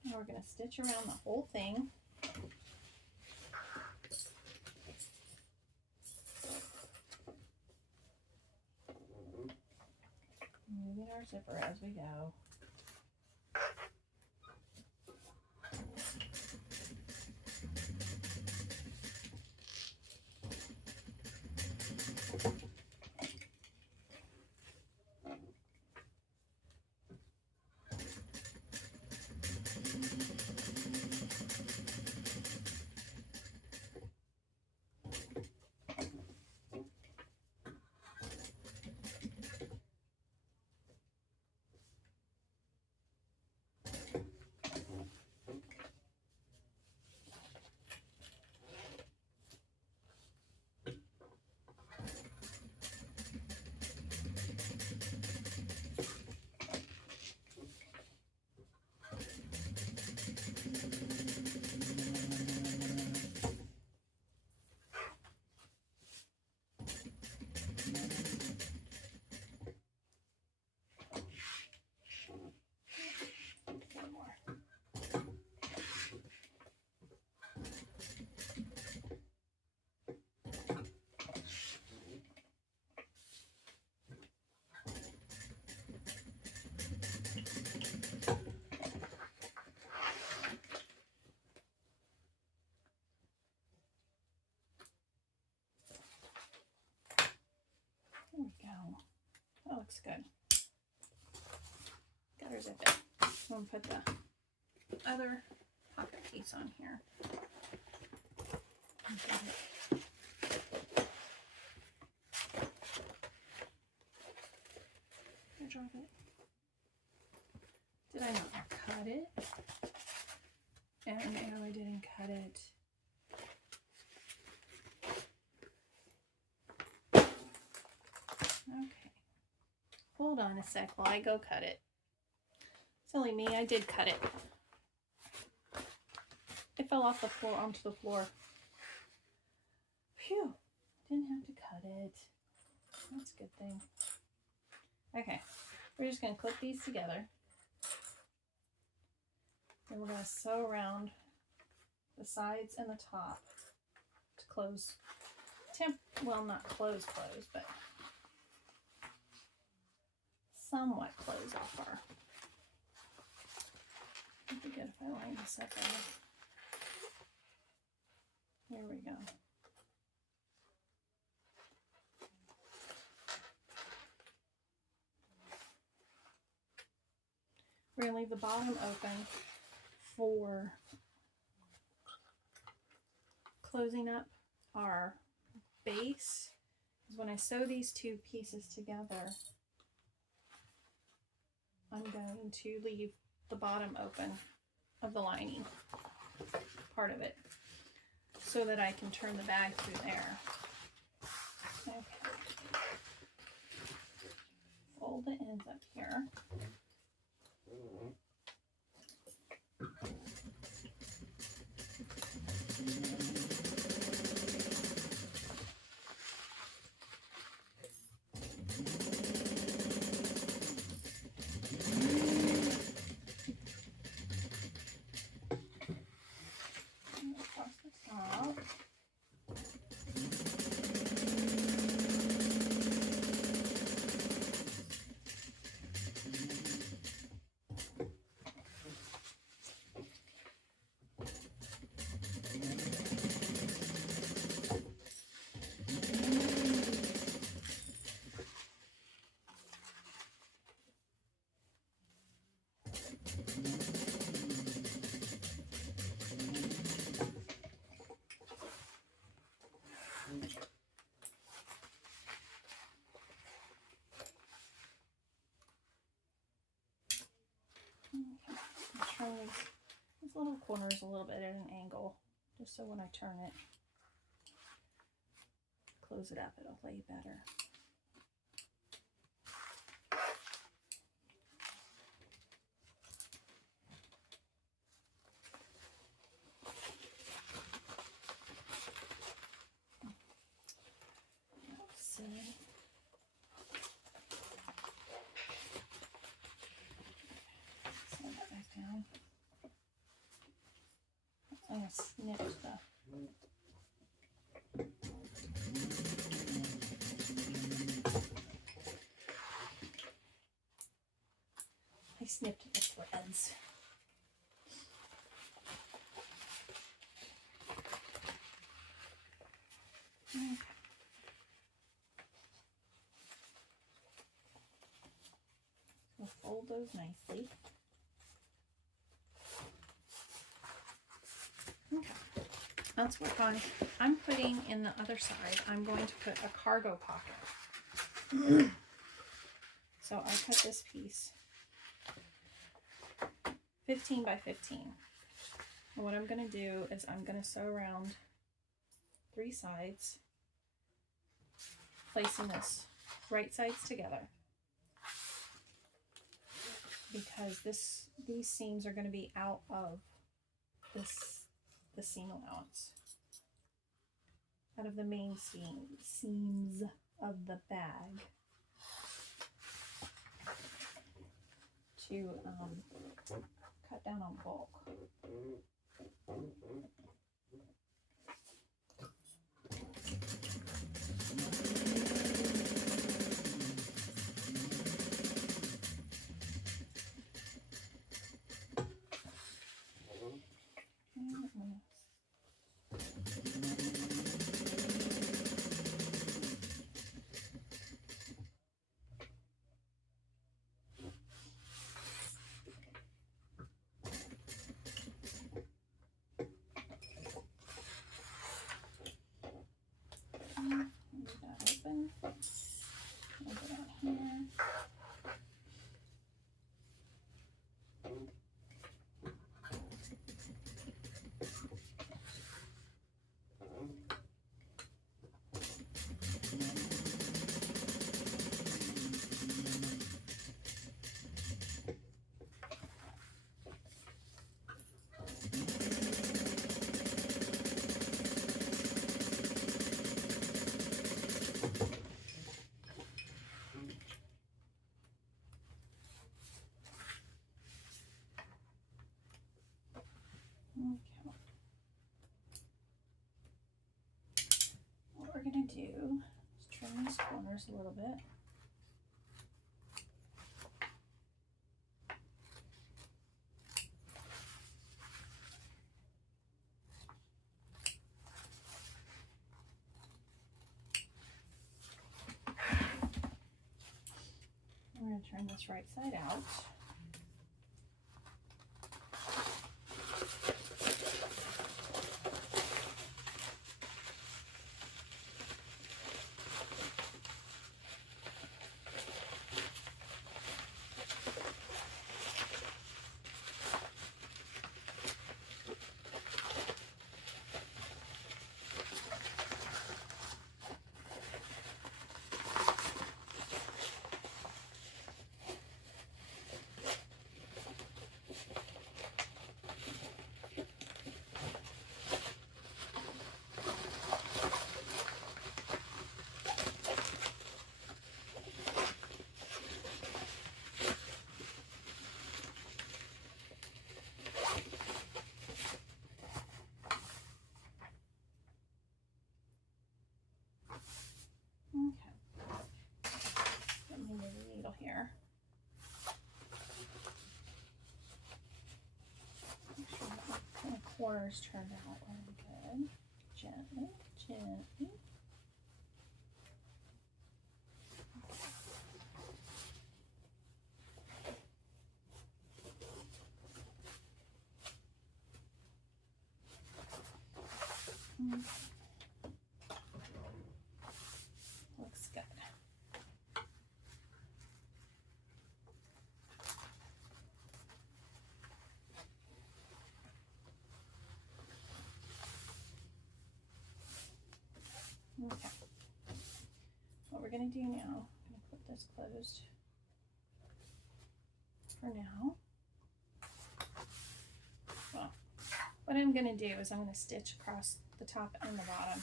Now we're going to stitch around the whole thing. Moving our zipper as we go. One more. There we go. That looks good. Got her zip it. I'm going to put the other pocket piece on here. Did I drop it? Did I not cut it? And no, I didn't cut it. Okay. Hold on a sec while I go cut it. Silly me, I did cut it. It fell off the floor onto the floor. Phew. Didn't have to cut it. That's a good thing. Okay. We're just going to clip these together. And we're going to sew around the sides and the top to close. Well, not close, but somewhat close off our. It'd be good if I line this up better. There we go. We're going to leave the bottom open for closing up our base. Because when I sew these two pieces together, I'm going to leave the bottom open of the lining, part of it, so that I can turn the bag through there. Okay. Fold the ends up here. corners a little bit at an angle, just so when I turn it, close it up, it'll lay better. See. Slide that back down. I'm going to snip the I snipped the threads. Okay. We'll fold those nicely. Okay, let's work on, I'm putting in the other side, I'm going to put a cargo pocket. So I cut this piece 15 by 15. And what I'm going to do is I'm going to sew around 3 sides, placing this right sides together, because these seams are going to be out of the seam allowance, out of the main seams of the bag, to cut down on bulk. Leave that open. Leave it out here. Okay. What we're going to do is trim these corners a little bit. I'm going to turn this right side out. Here. Make sure that the corners turned out really good. Gently, gently. Looks good. going to do now, I'm going to put this closed for now. Well, what I'm going to do is I'm going to stitch across the top and the bottom.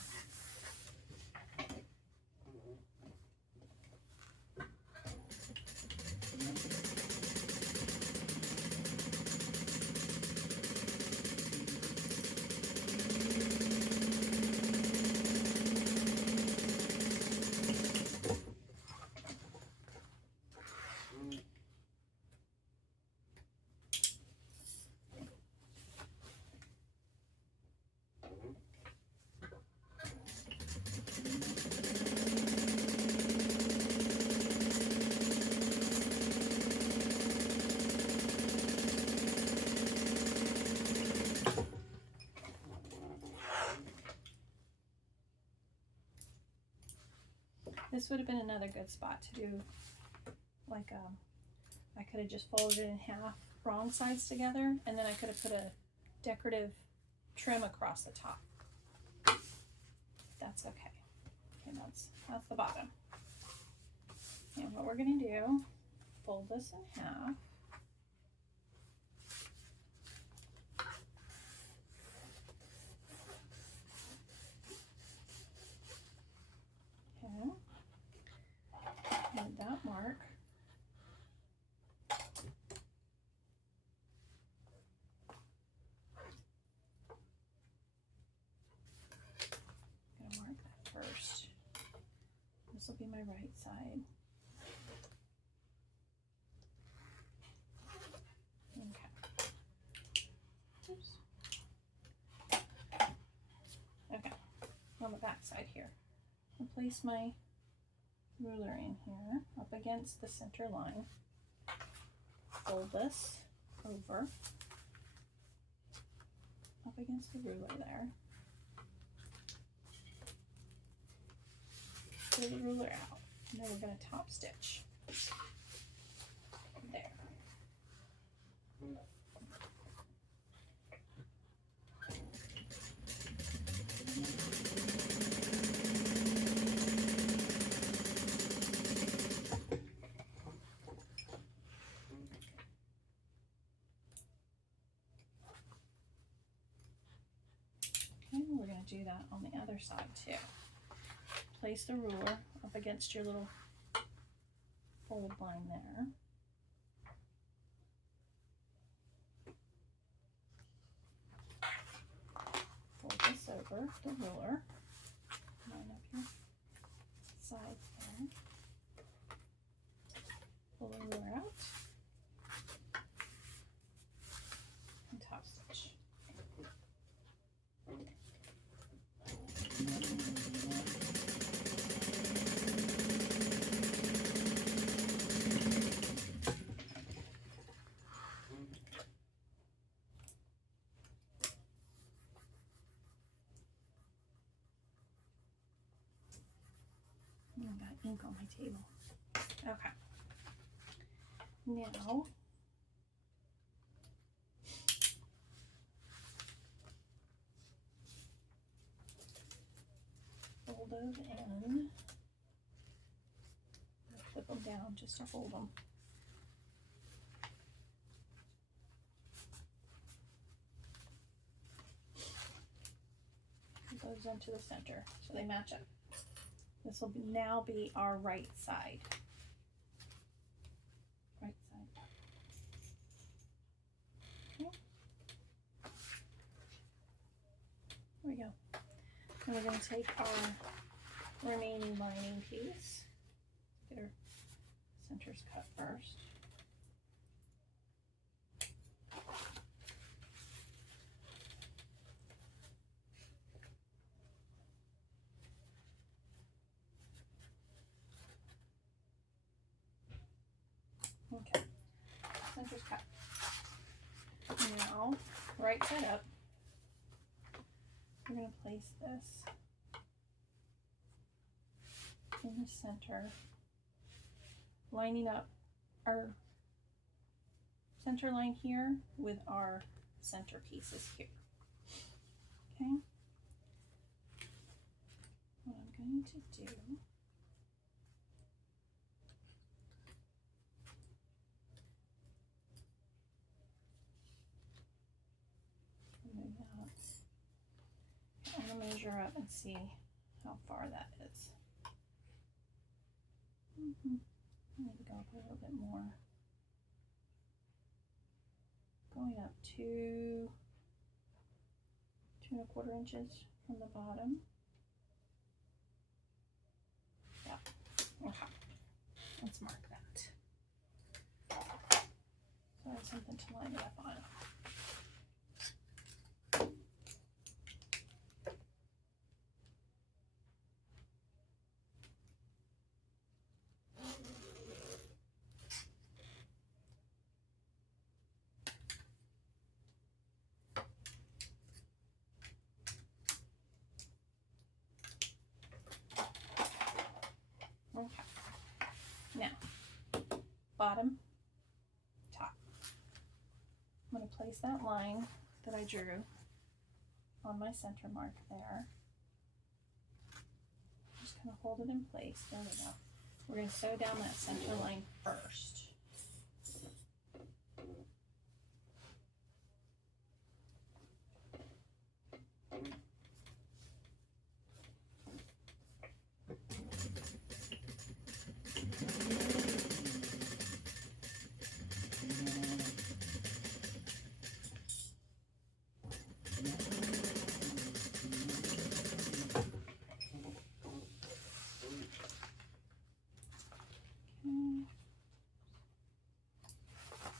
This would have been another good spot to do, like, I could have just folded it in half, wrong sides together, and then I could have put a decorative trim across the top. That's okay. Okay, that's the bottom. And what we're going to do, fold this in half. Okay. Made that mark. I'm gonna mark that first. This will be my right side. Okay. Oops. Okay. On the back side here, I'll place my ruler in here up against the center line. Fold this over up against the ruler there. Pull the ruler out, and then we're going to top stitch there. Okay, we're going to do that on the other side too. Place the ruler up against your little fold line there. Fold this over the ruler. Line up your sides there. Pull the ruler out. And top stitch. I've got ink on my table. Okay. Now, fold those in. Flip them down just to hold them. Put those into the center so they match up. This will now be our right side. Right side. Okay. There we go. And we're going to take our remaining lining piece. Get our centers cut first. Okay, center's cut. Now, right side up, we're going to place this in the center, lining up our center line here with our center pieces here. Okay, what I'm going to do measure up and see how far that is. I need to go up a little bit more. Going up 2.25 inches from the bottom. Yeah. Okay. Let's mark that. So I have something to line it up on. Okay. Now, bottom, top. I'm going to place that line that I drew on my center mark there. Just kind of hold it in place. There we go. We're going to sew down that center line first.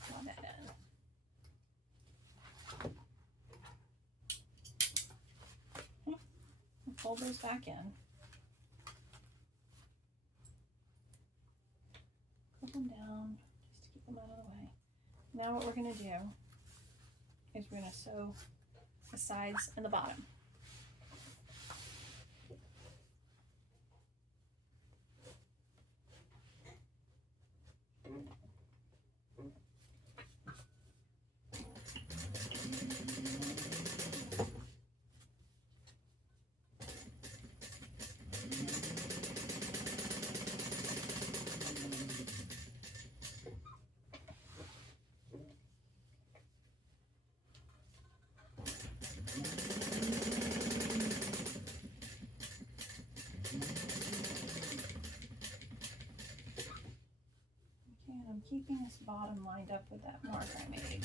Draw that in. Fold those back in. Clip them down just to keep them out of the way. Now what we're going to do is we're going to sew the sides and the bottom. And I'm keeping this bottom lined up with that mark I made.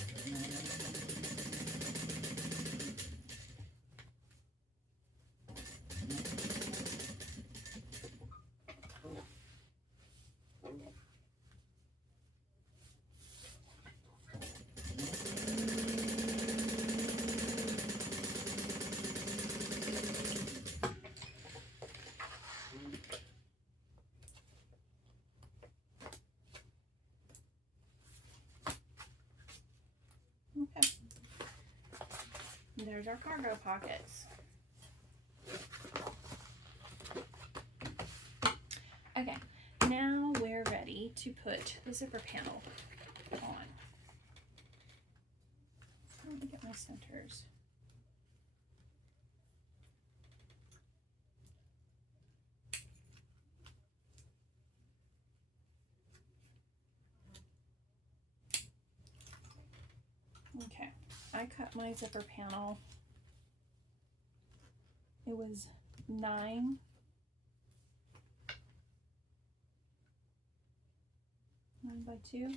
Okay. There's our cargo pockets. Okay, now we're ready to put the zipper panel on. Let me get my centers. Okay, I cut my zipper panel. It was 9 by 2.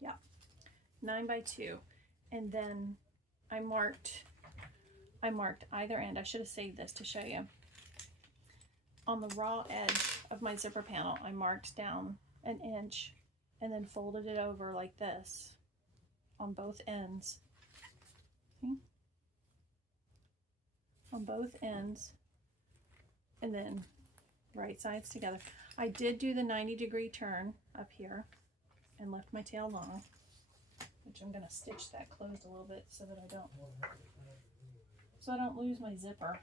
Yeah, 9 by 2. And then I marked either end. I should have saved this to show you. On the raw edge of my zipper panel, I marked down 1 inch and then folded it over like this on both ends. See? On both ends, and then right sides together. I did do the 90-degree turn up here and left my tail long, which I'm going to stitch that closed a little bit so that I don't lose my zipper.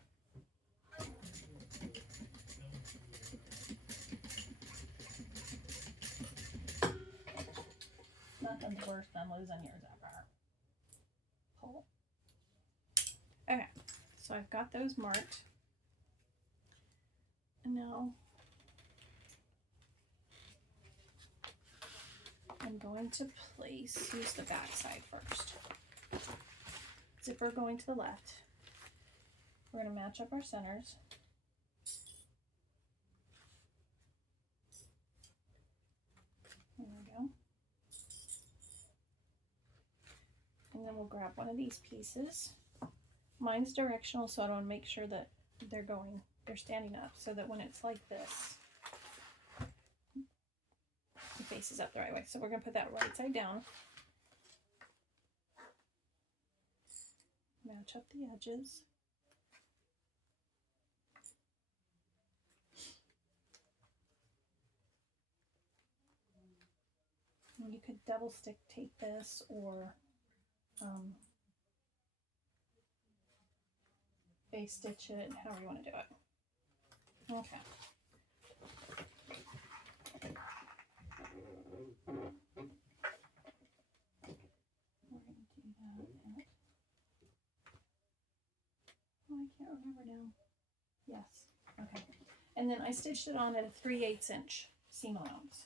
Nothing's worse than losing your zipper. Pull. Okay, so I've got those marked. And now I'm going to use the back side first. Zipper going to the left. We're going to match up our centers. There we go. And then we'll grab one of these pieces. Mine's directional, so I want to make sure that they're standing up, so that when it's like this, it faces up the right way. So we're going to put that right side down. Match up the edges. And you could double stick tape this, or base stitch it, however you want to do it. Okay. We're going to do that. Oh, I can't remember now. Yes. Okay. And then I stitched it on at a 3/8 inch seam allowance.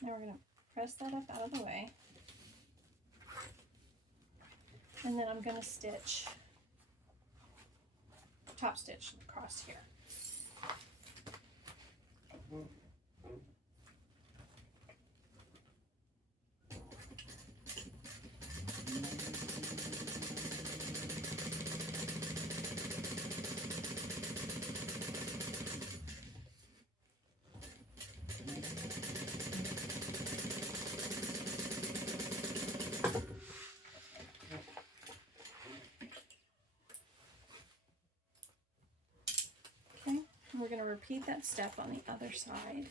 Now we're going to press that up out of the way. And then I'm going to top stitch across here. We're going to repeat that step on the other side.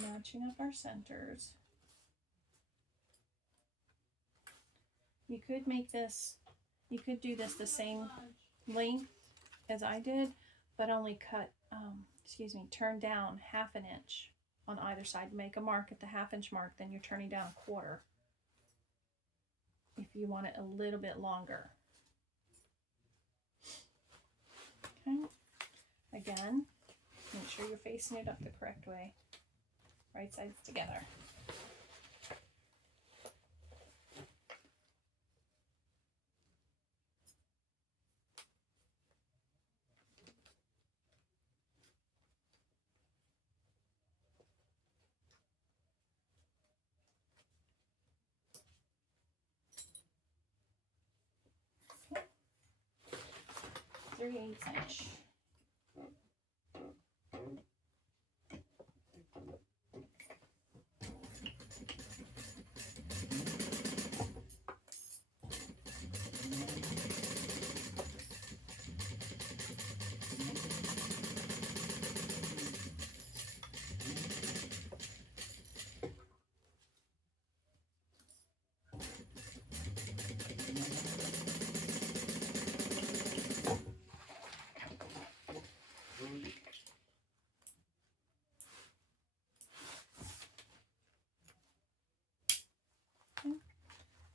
Matching up our centers. You could do this the same length as I did, but only cut, turn down 1/2 inch on either side. Make a mark at the 1/2 inch mark, then you're turning down 1/4 if you want it a little bit longer. Okay. Again, make sure you're facing it up the correct way. Right sides together. Okay. 3/8 inch.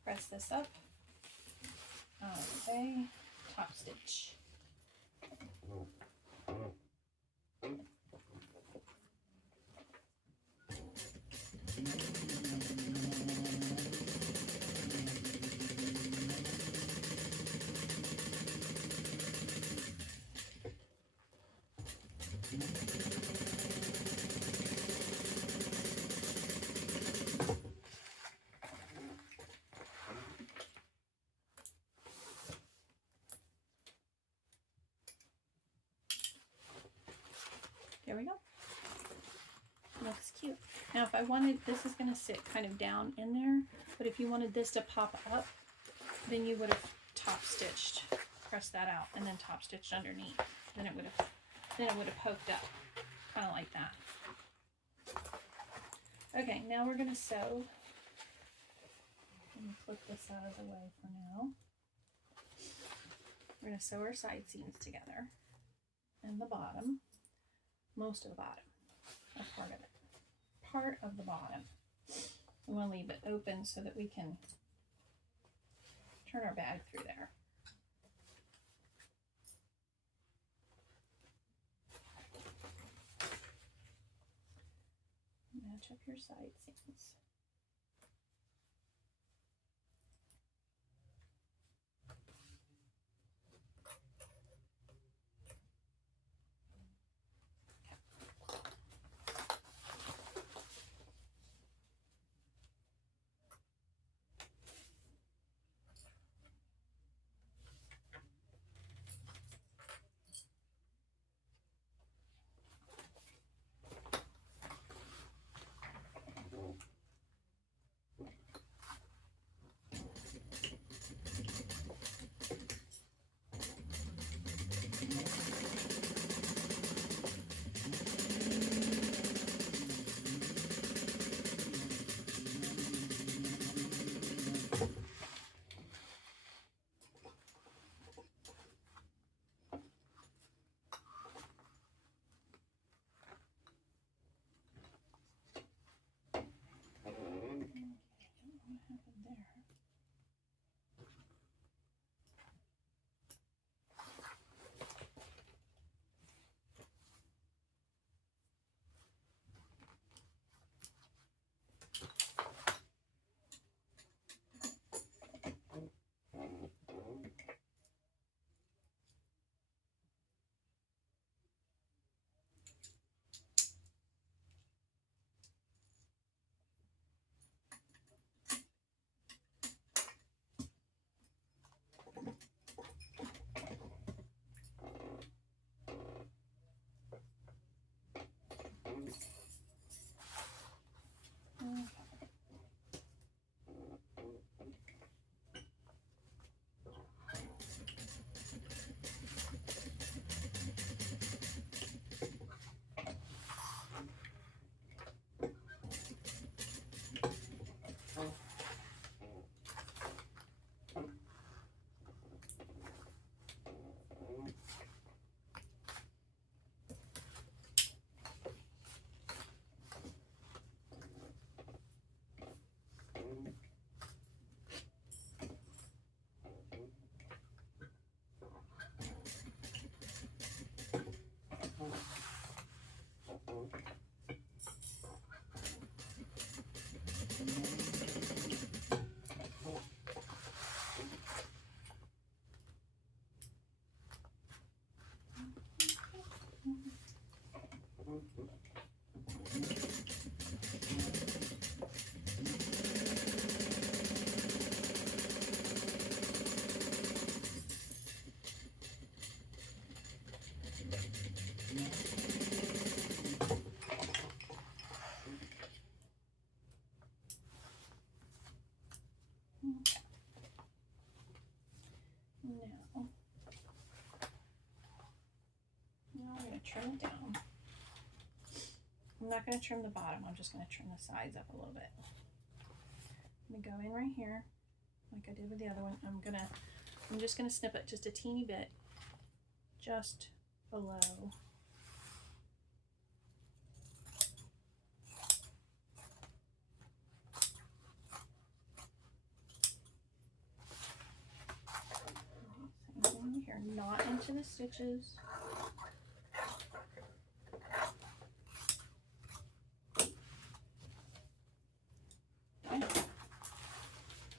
Press this up, okay, top stitch. There we go. Looks cute. Now if I wanted, this is going to sit kind of down in there, but if you wanted this to pop up, then you would have top stitched pressed that out and then top stitched underneath. Then it would have poked up, kind of like that. Okay, now we're going to sew. Let me flip this out of the way for now. We're going to sew our side seams together and the bottom, most of the bottom, or part of it, part of the bottom. We want to leave it open so that we can turn our bag through there. Match up your side seams. Now I'm going to trim it down. I'm not going to trim the bottom, I'm just going to trim the sides up a little bit. I'm going to go in right here, like I did with the other one. I'm just going to snip it just a teeny bit, just below. Same thing here, not into the stitches.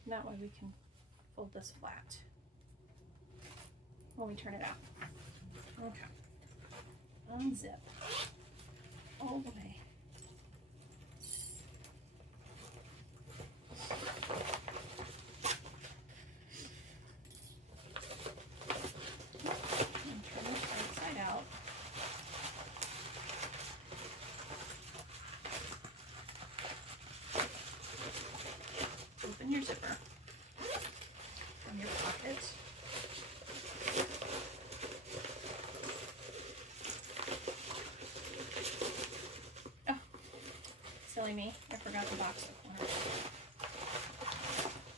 That way we can fold this flat when we turn it out. Okay. Unzip all the way. And turn this right side out. Open your zipper from your pocket. Silly me. I forgot to box the corners.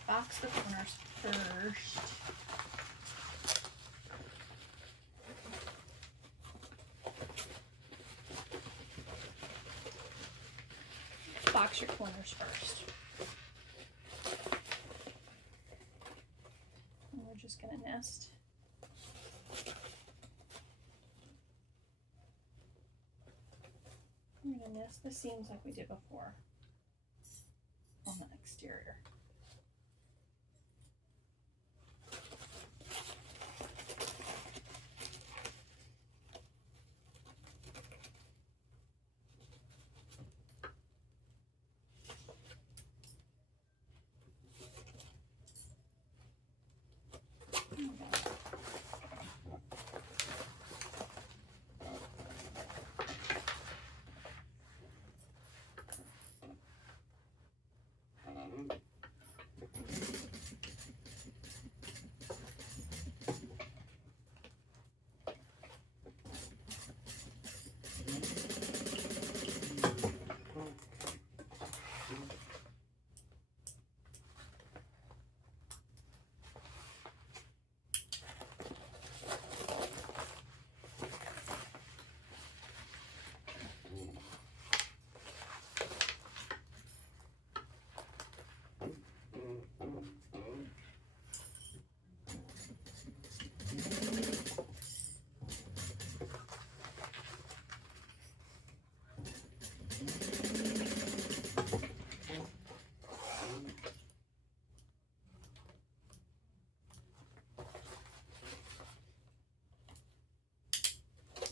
Box the corners first. Box your corners first. And we're just going to nest. We're going to nest the seams like we did before on the exterior.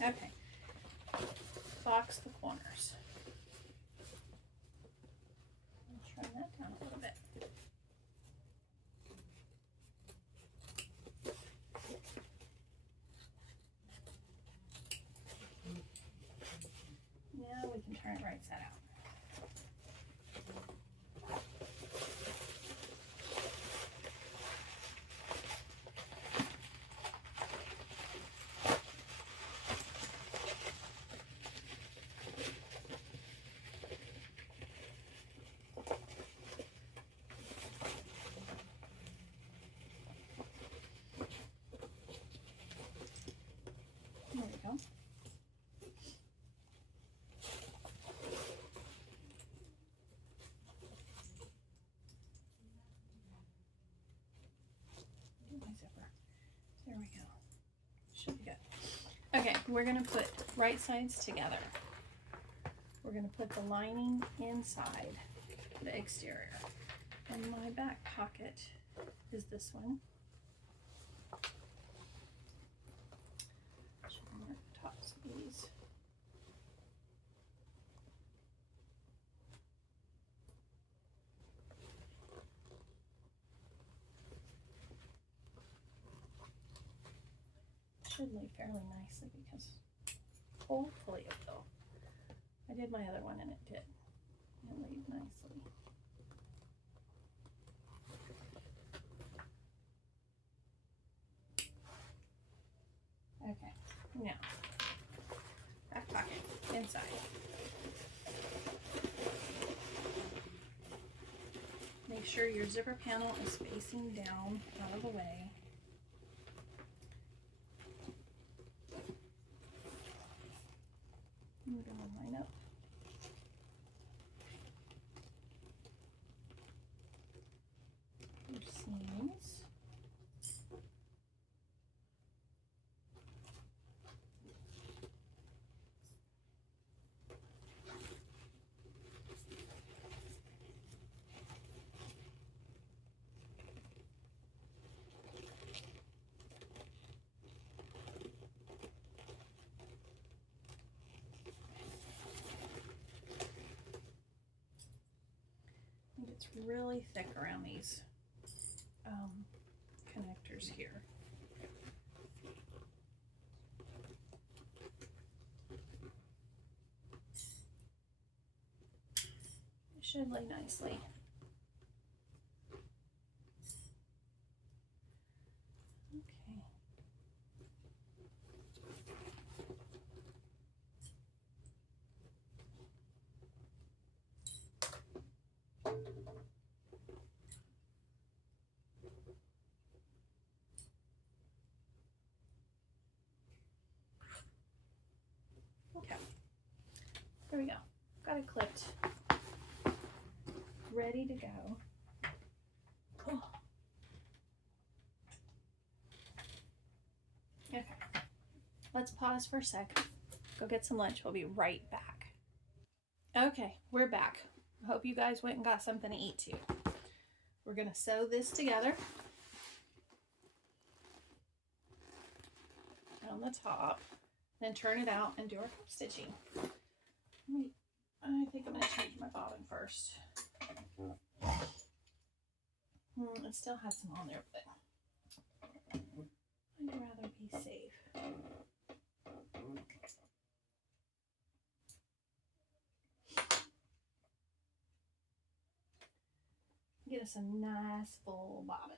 Okay, box the corners. I'll trim that down a little bit. Now we can turn it right side out. There we go. Do my zipper. There we go. Should be good. Okay, we're going to put right sides together. We're going to put the lining inside the exterior. And my back pocket is this one. Should mark the tops of these. Should lay fairly nicely because hopefully it will. I did my other one and it did. It laid nicely. Okay, now back pocket inside. Make sure your zipper panel is facing down out of the way. I'm going to line up. Your seams. It's really thick around these connectors here. It should lay nicely. Okay. There we go. Got it clipped. Ready to go. Oh. Okay. Let's pause for a sec. Go get some lunch. We'll be right back. Okay, we're back. I hope you guys went and got something to eat too. We're going to sew this together on the top, then turn it out and do our cup stitching. I think I'm going to change my bobbin first. It still has some on there, but I'd rather be safe. Get us a nice full bobbin.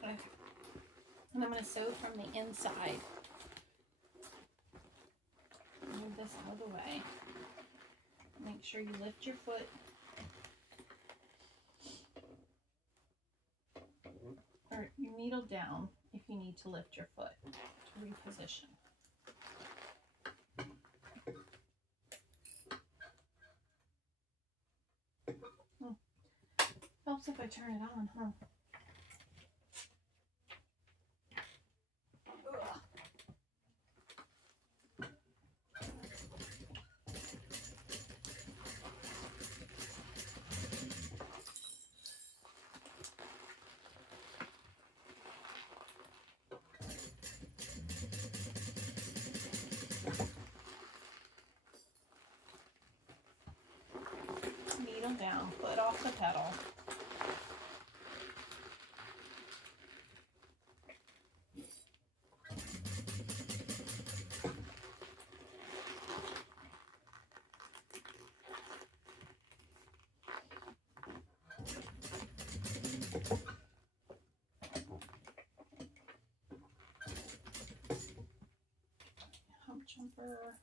Okay. And I'm going to sew from the inside. Move this out of the way. Make sure you lift your foot. Or you needle down if you need to lift your foot to reposition. Helps if I turn it on, huh? Needle down, foot off the pedal. Hump jumper.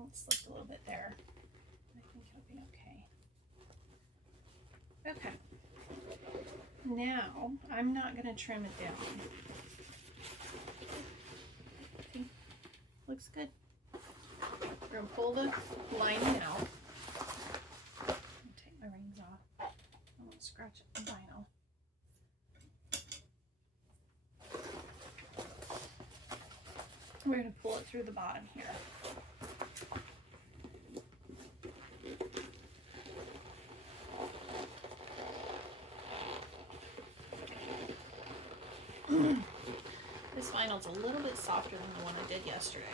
Oh, it slipped a little bit there. I think it'll be okay. Okay. Now, I'm not going to trim it down. Okay. Looks good. We're going to pull the lining out. Take my rings off. I don't want to scratch the vinyl. We're going to pull it through the bottom here. This vinyl's a little bit softer than the one I did yesterday.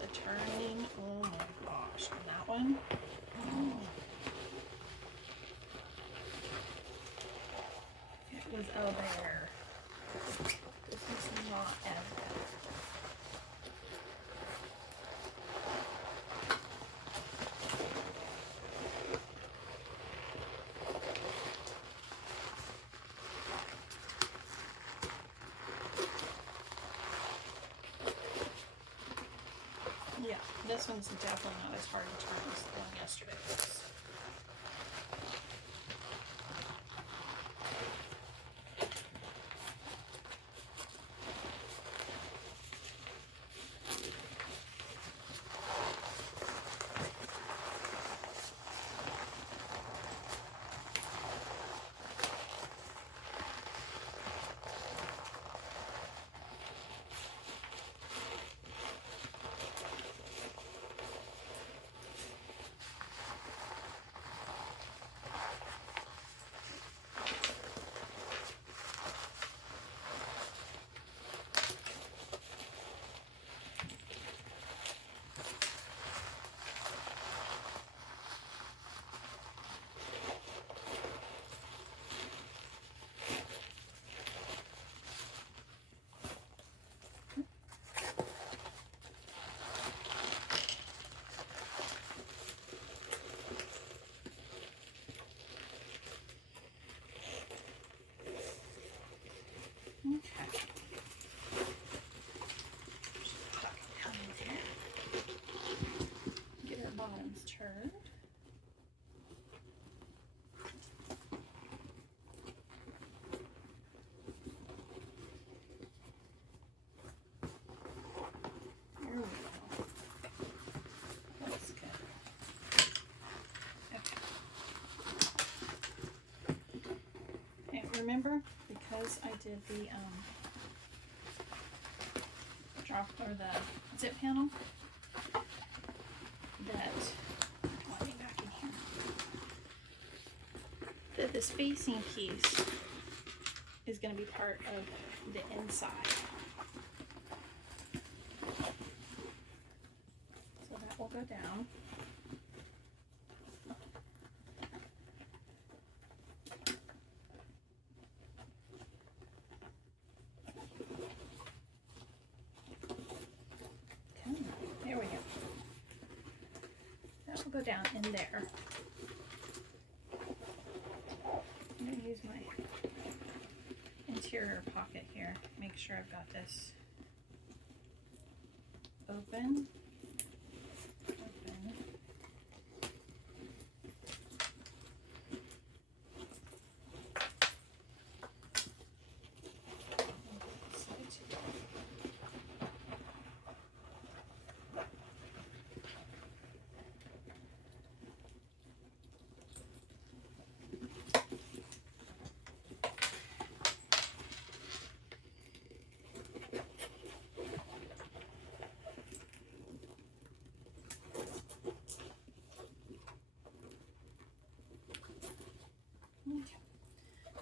The turning, oh my gosh, on that one. Oh. It was a bear. This is not as bad. Yeah, this one's definitely not as hard to turn as the one yesterday was. Turned. There we go. That's good. Okay. And remember, because I did the drop or the zip panel, that the spacing piece is going to be part of the inside. So that will go down. Okay, there we go. That will go down in there. I'm going to use my interior pocket here. Make sure I've got this open.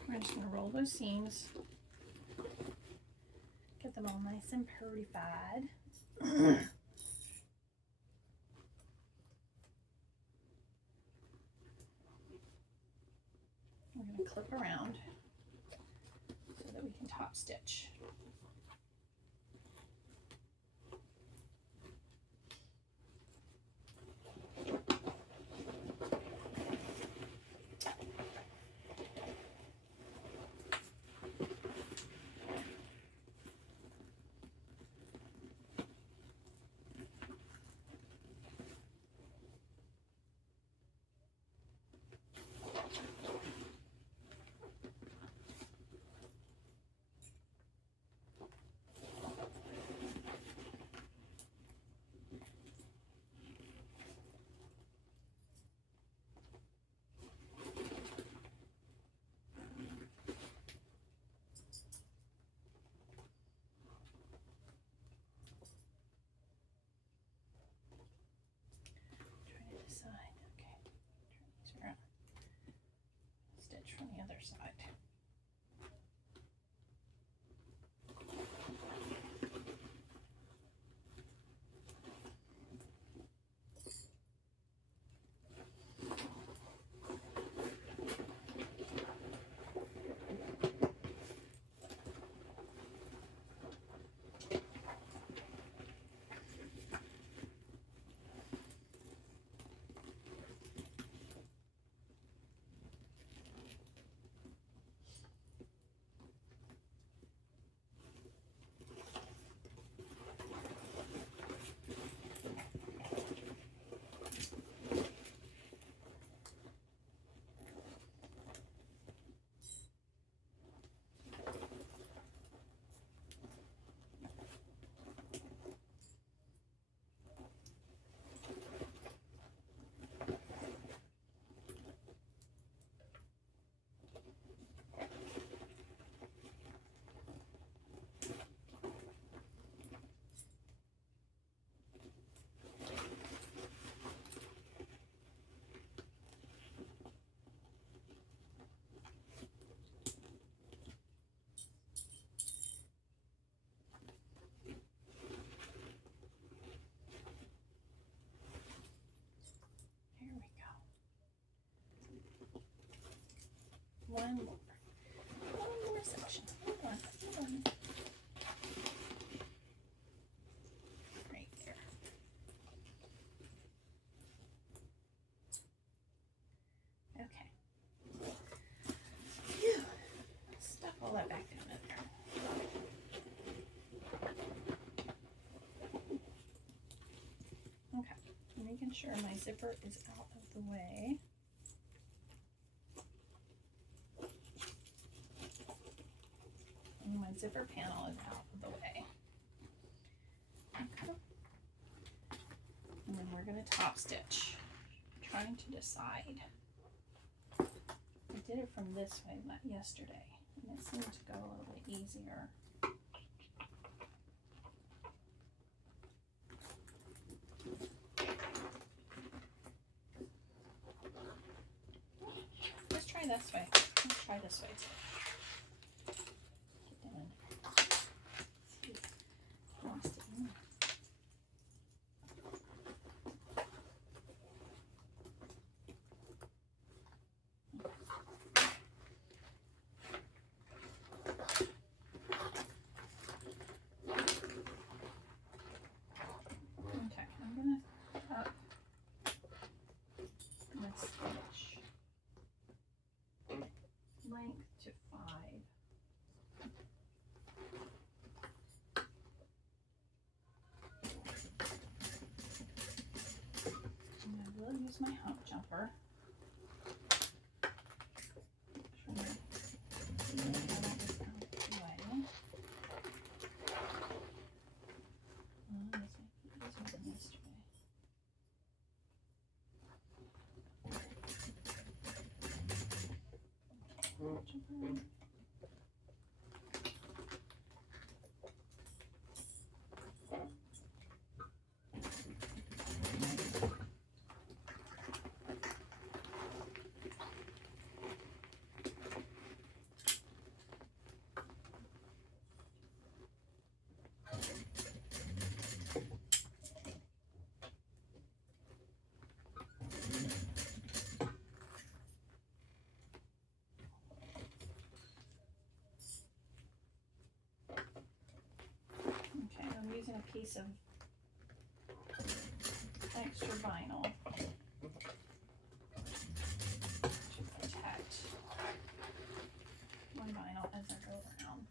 We're just going to roll those seams, get them all nice and prettified. We're going to clip around so that we can top stitch. sure my zipper is out of the way. And my zipper panel is out of the way. Okay. And then we're going to top stitch. I'm trying to decide. I did it from this way yesterday, and it seemed to go a little bit easier. Let's try this way. Let's try this way too. Get down in there. See, lost it in there. Okay, I'm gonna cut this stitch length to 5. And I will use my hump jumper. Try to get this out of the way. This might be easier than yesterday. Jumper. Okay, I'm using a piece of extra vinyl to protect my vinyl as I go around.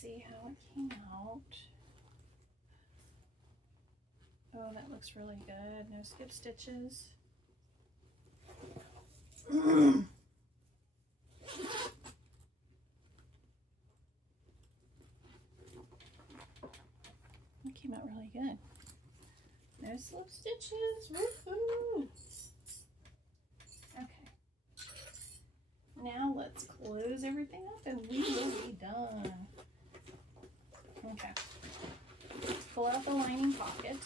See how it came out. Oh, that looks really good. No skip stitches. It came out really good. No slip stitches. Woohoo! Okay. let's close everything up and we will be done. Okay. Pull out the lining pocket,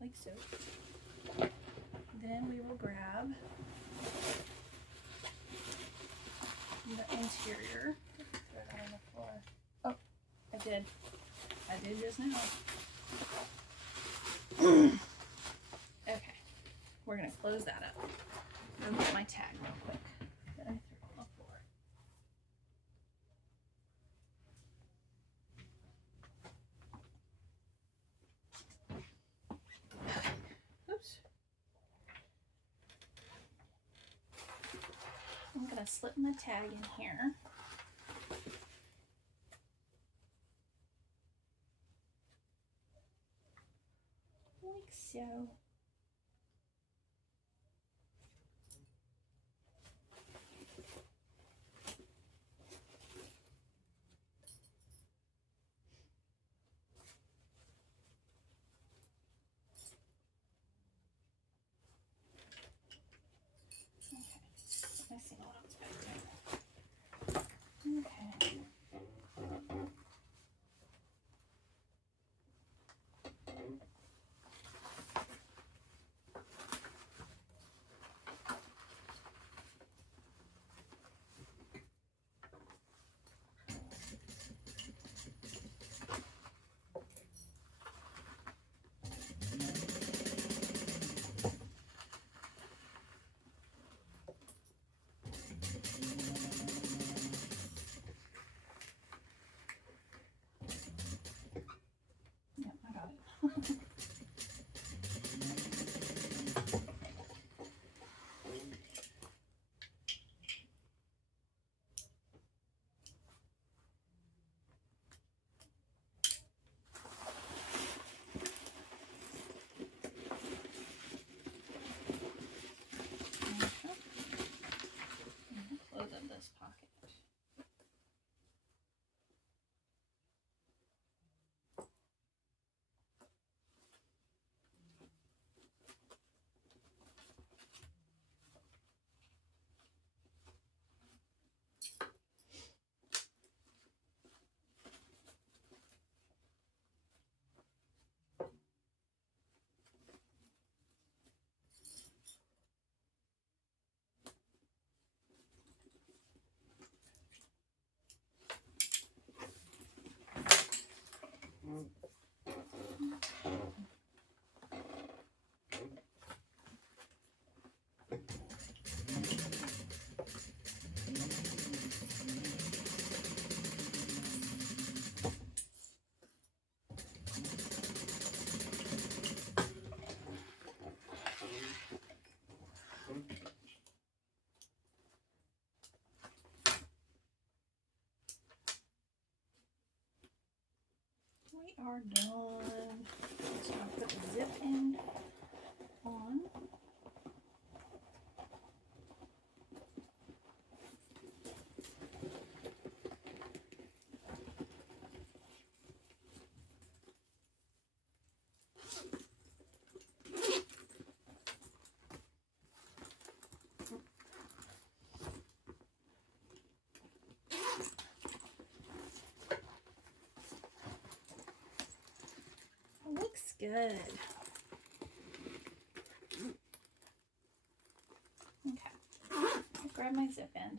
like so. Then we will grab the interior. Throw that on the floor. Oh, I did just now. Okay, we're gonna close that up. I'll get my tag real quick that I threw on the floor. Oops. I'm gonna slip my tag in here. Like so. I see what else back there. Okay. Yep, I got it. Close up this pocket. We are done. Just gonna put the zip end on. Looks good. Okay, I'll grab my zip end.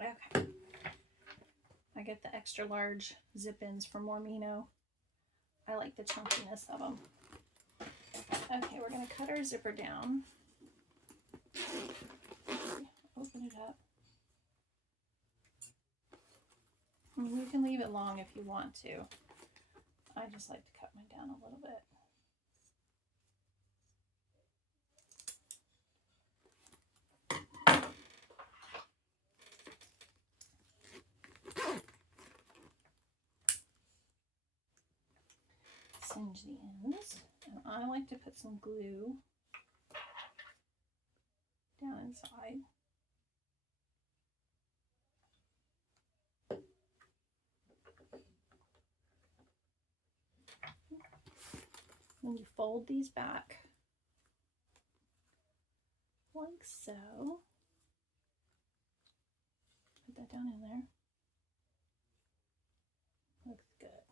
Okay. I get the extra large zip ends from Mormino. I like the chunkiness of them. Okay, we're going to cut our zipper down. Open it up. You can leave it long if you want to. I just like to cut mine down a little bit. singe the ends. And I like to put some glue down inside. Then you fold these back like so. Put that down in there. Looks good.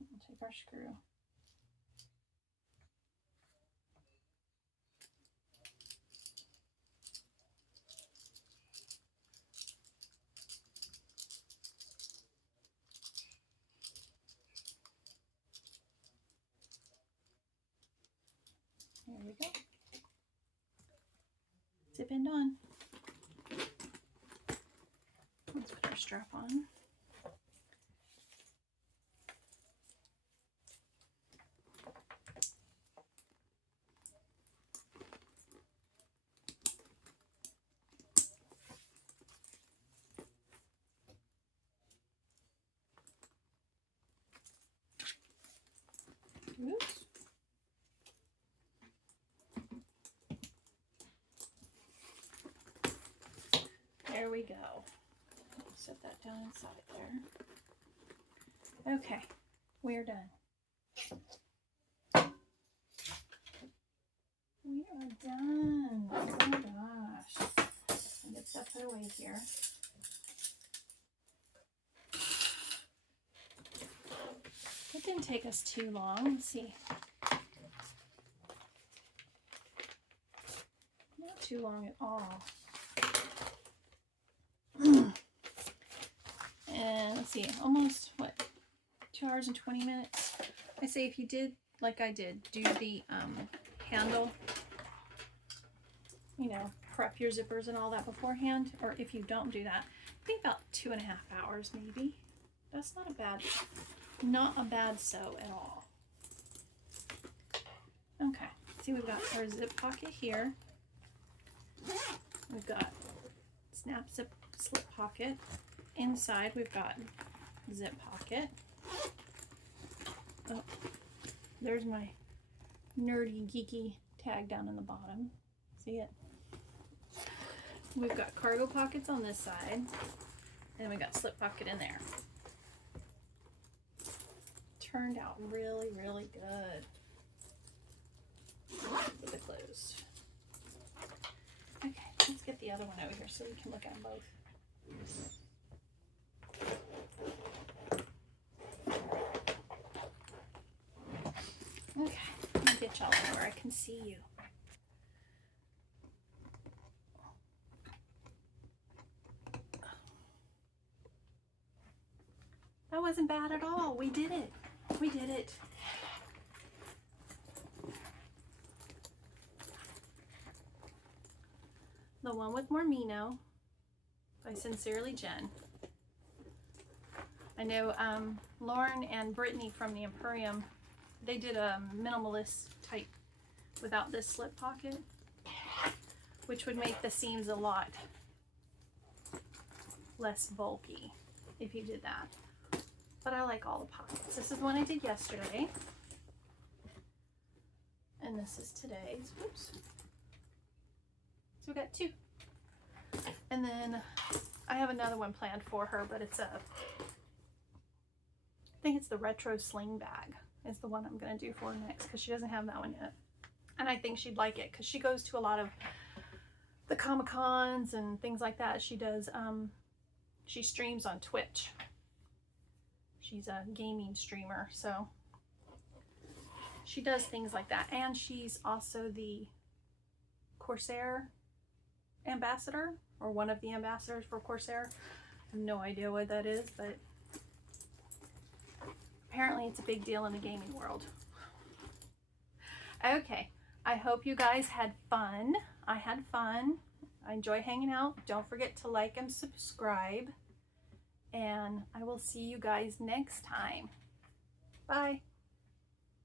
We'll take our screw. There we go. Zip end on. Let's put our strap on. Oops. There we go. Set that down inside there. Okay, we're done. We are done. Oh my gosh. I'll get that put away here. It didn't take us too long. Let's see. Not too long at all. And let's see, almost what, 2 hours and 20 minutes. I say if you did like I did, do the handle, you know, prep your zippers and all that beforehand, or if you don't do that, I think about 2.5 hours maybe. That's not a bad sew at all. Okay, see, we've got our zip pocket here. We've got snap zip slip pocket. Inside we've got zip pocket. Oh, there's my nerdy geeky tag down in the bottom. See it? We've got cargo pockets on this side, and we got slip pocket in there. Turned out really, really good with the closed. Okay, let's get the other one over here so we can look at them both. Okay, let me get y'all where I can see you. That wasn't bad at all. We did it. We did it. The one with more Mino by Sincerely Jen. I know Lauren and Brittany from the Emporium, they did a minimalist type without this slip pocket, which would make the seams a lot less bulky if you did that. But I like all the pockets. This is the one I did yesterday. And this is today's. Oops. So we got 2. And then I have another one planned for her, but it's I think it's the retro sling bag is the one I'm going to do for her next, because she doesn't have that one yet. And I think she'd like it because she goes to a lot of the Comic-Cons and things like that. She does, she streams on Twitch. She's a gaming streamer, so she does things like that. And she's also the Corsair ambassador, or one of the ambassadors for Corsair. I have no idea what that is, but apparently it's a big deal in the gaming world. Okay, I hope you guys had fun. I had fun. I enjoy hanging out. Don't forget to like and subscribe. And I will see you guys next time. Bye.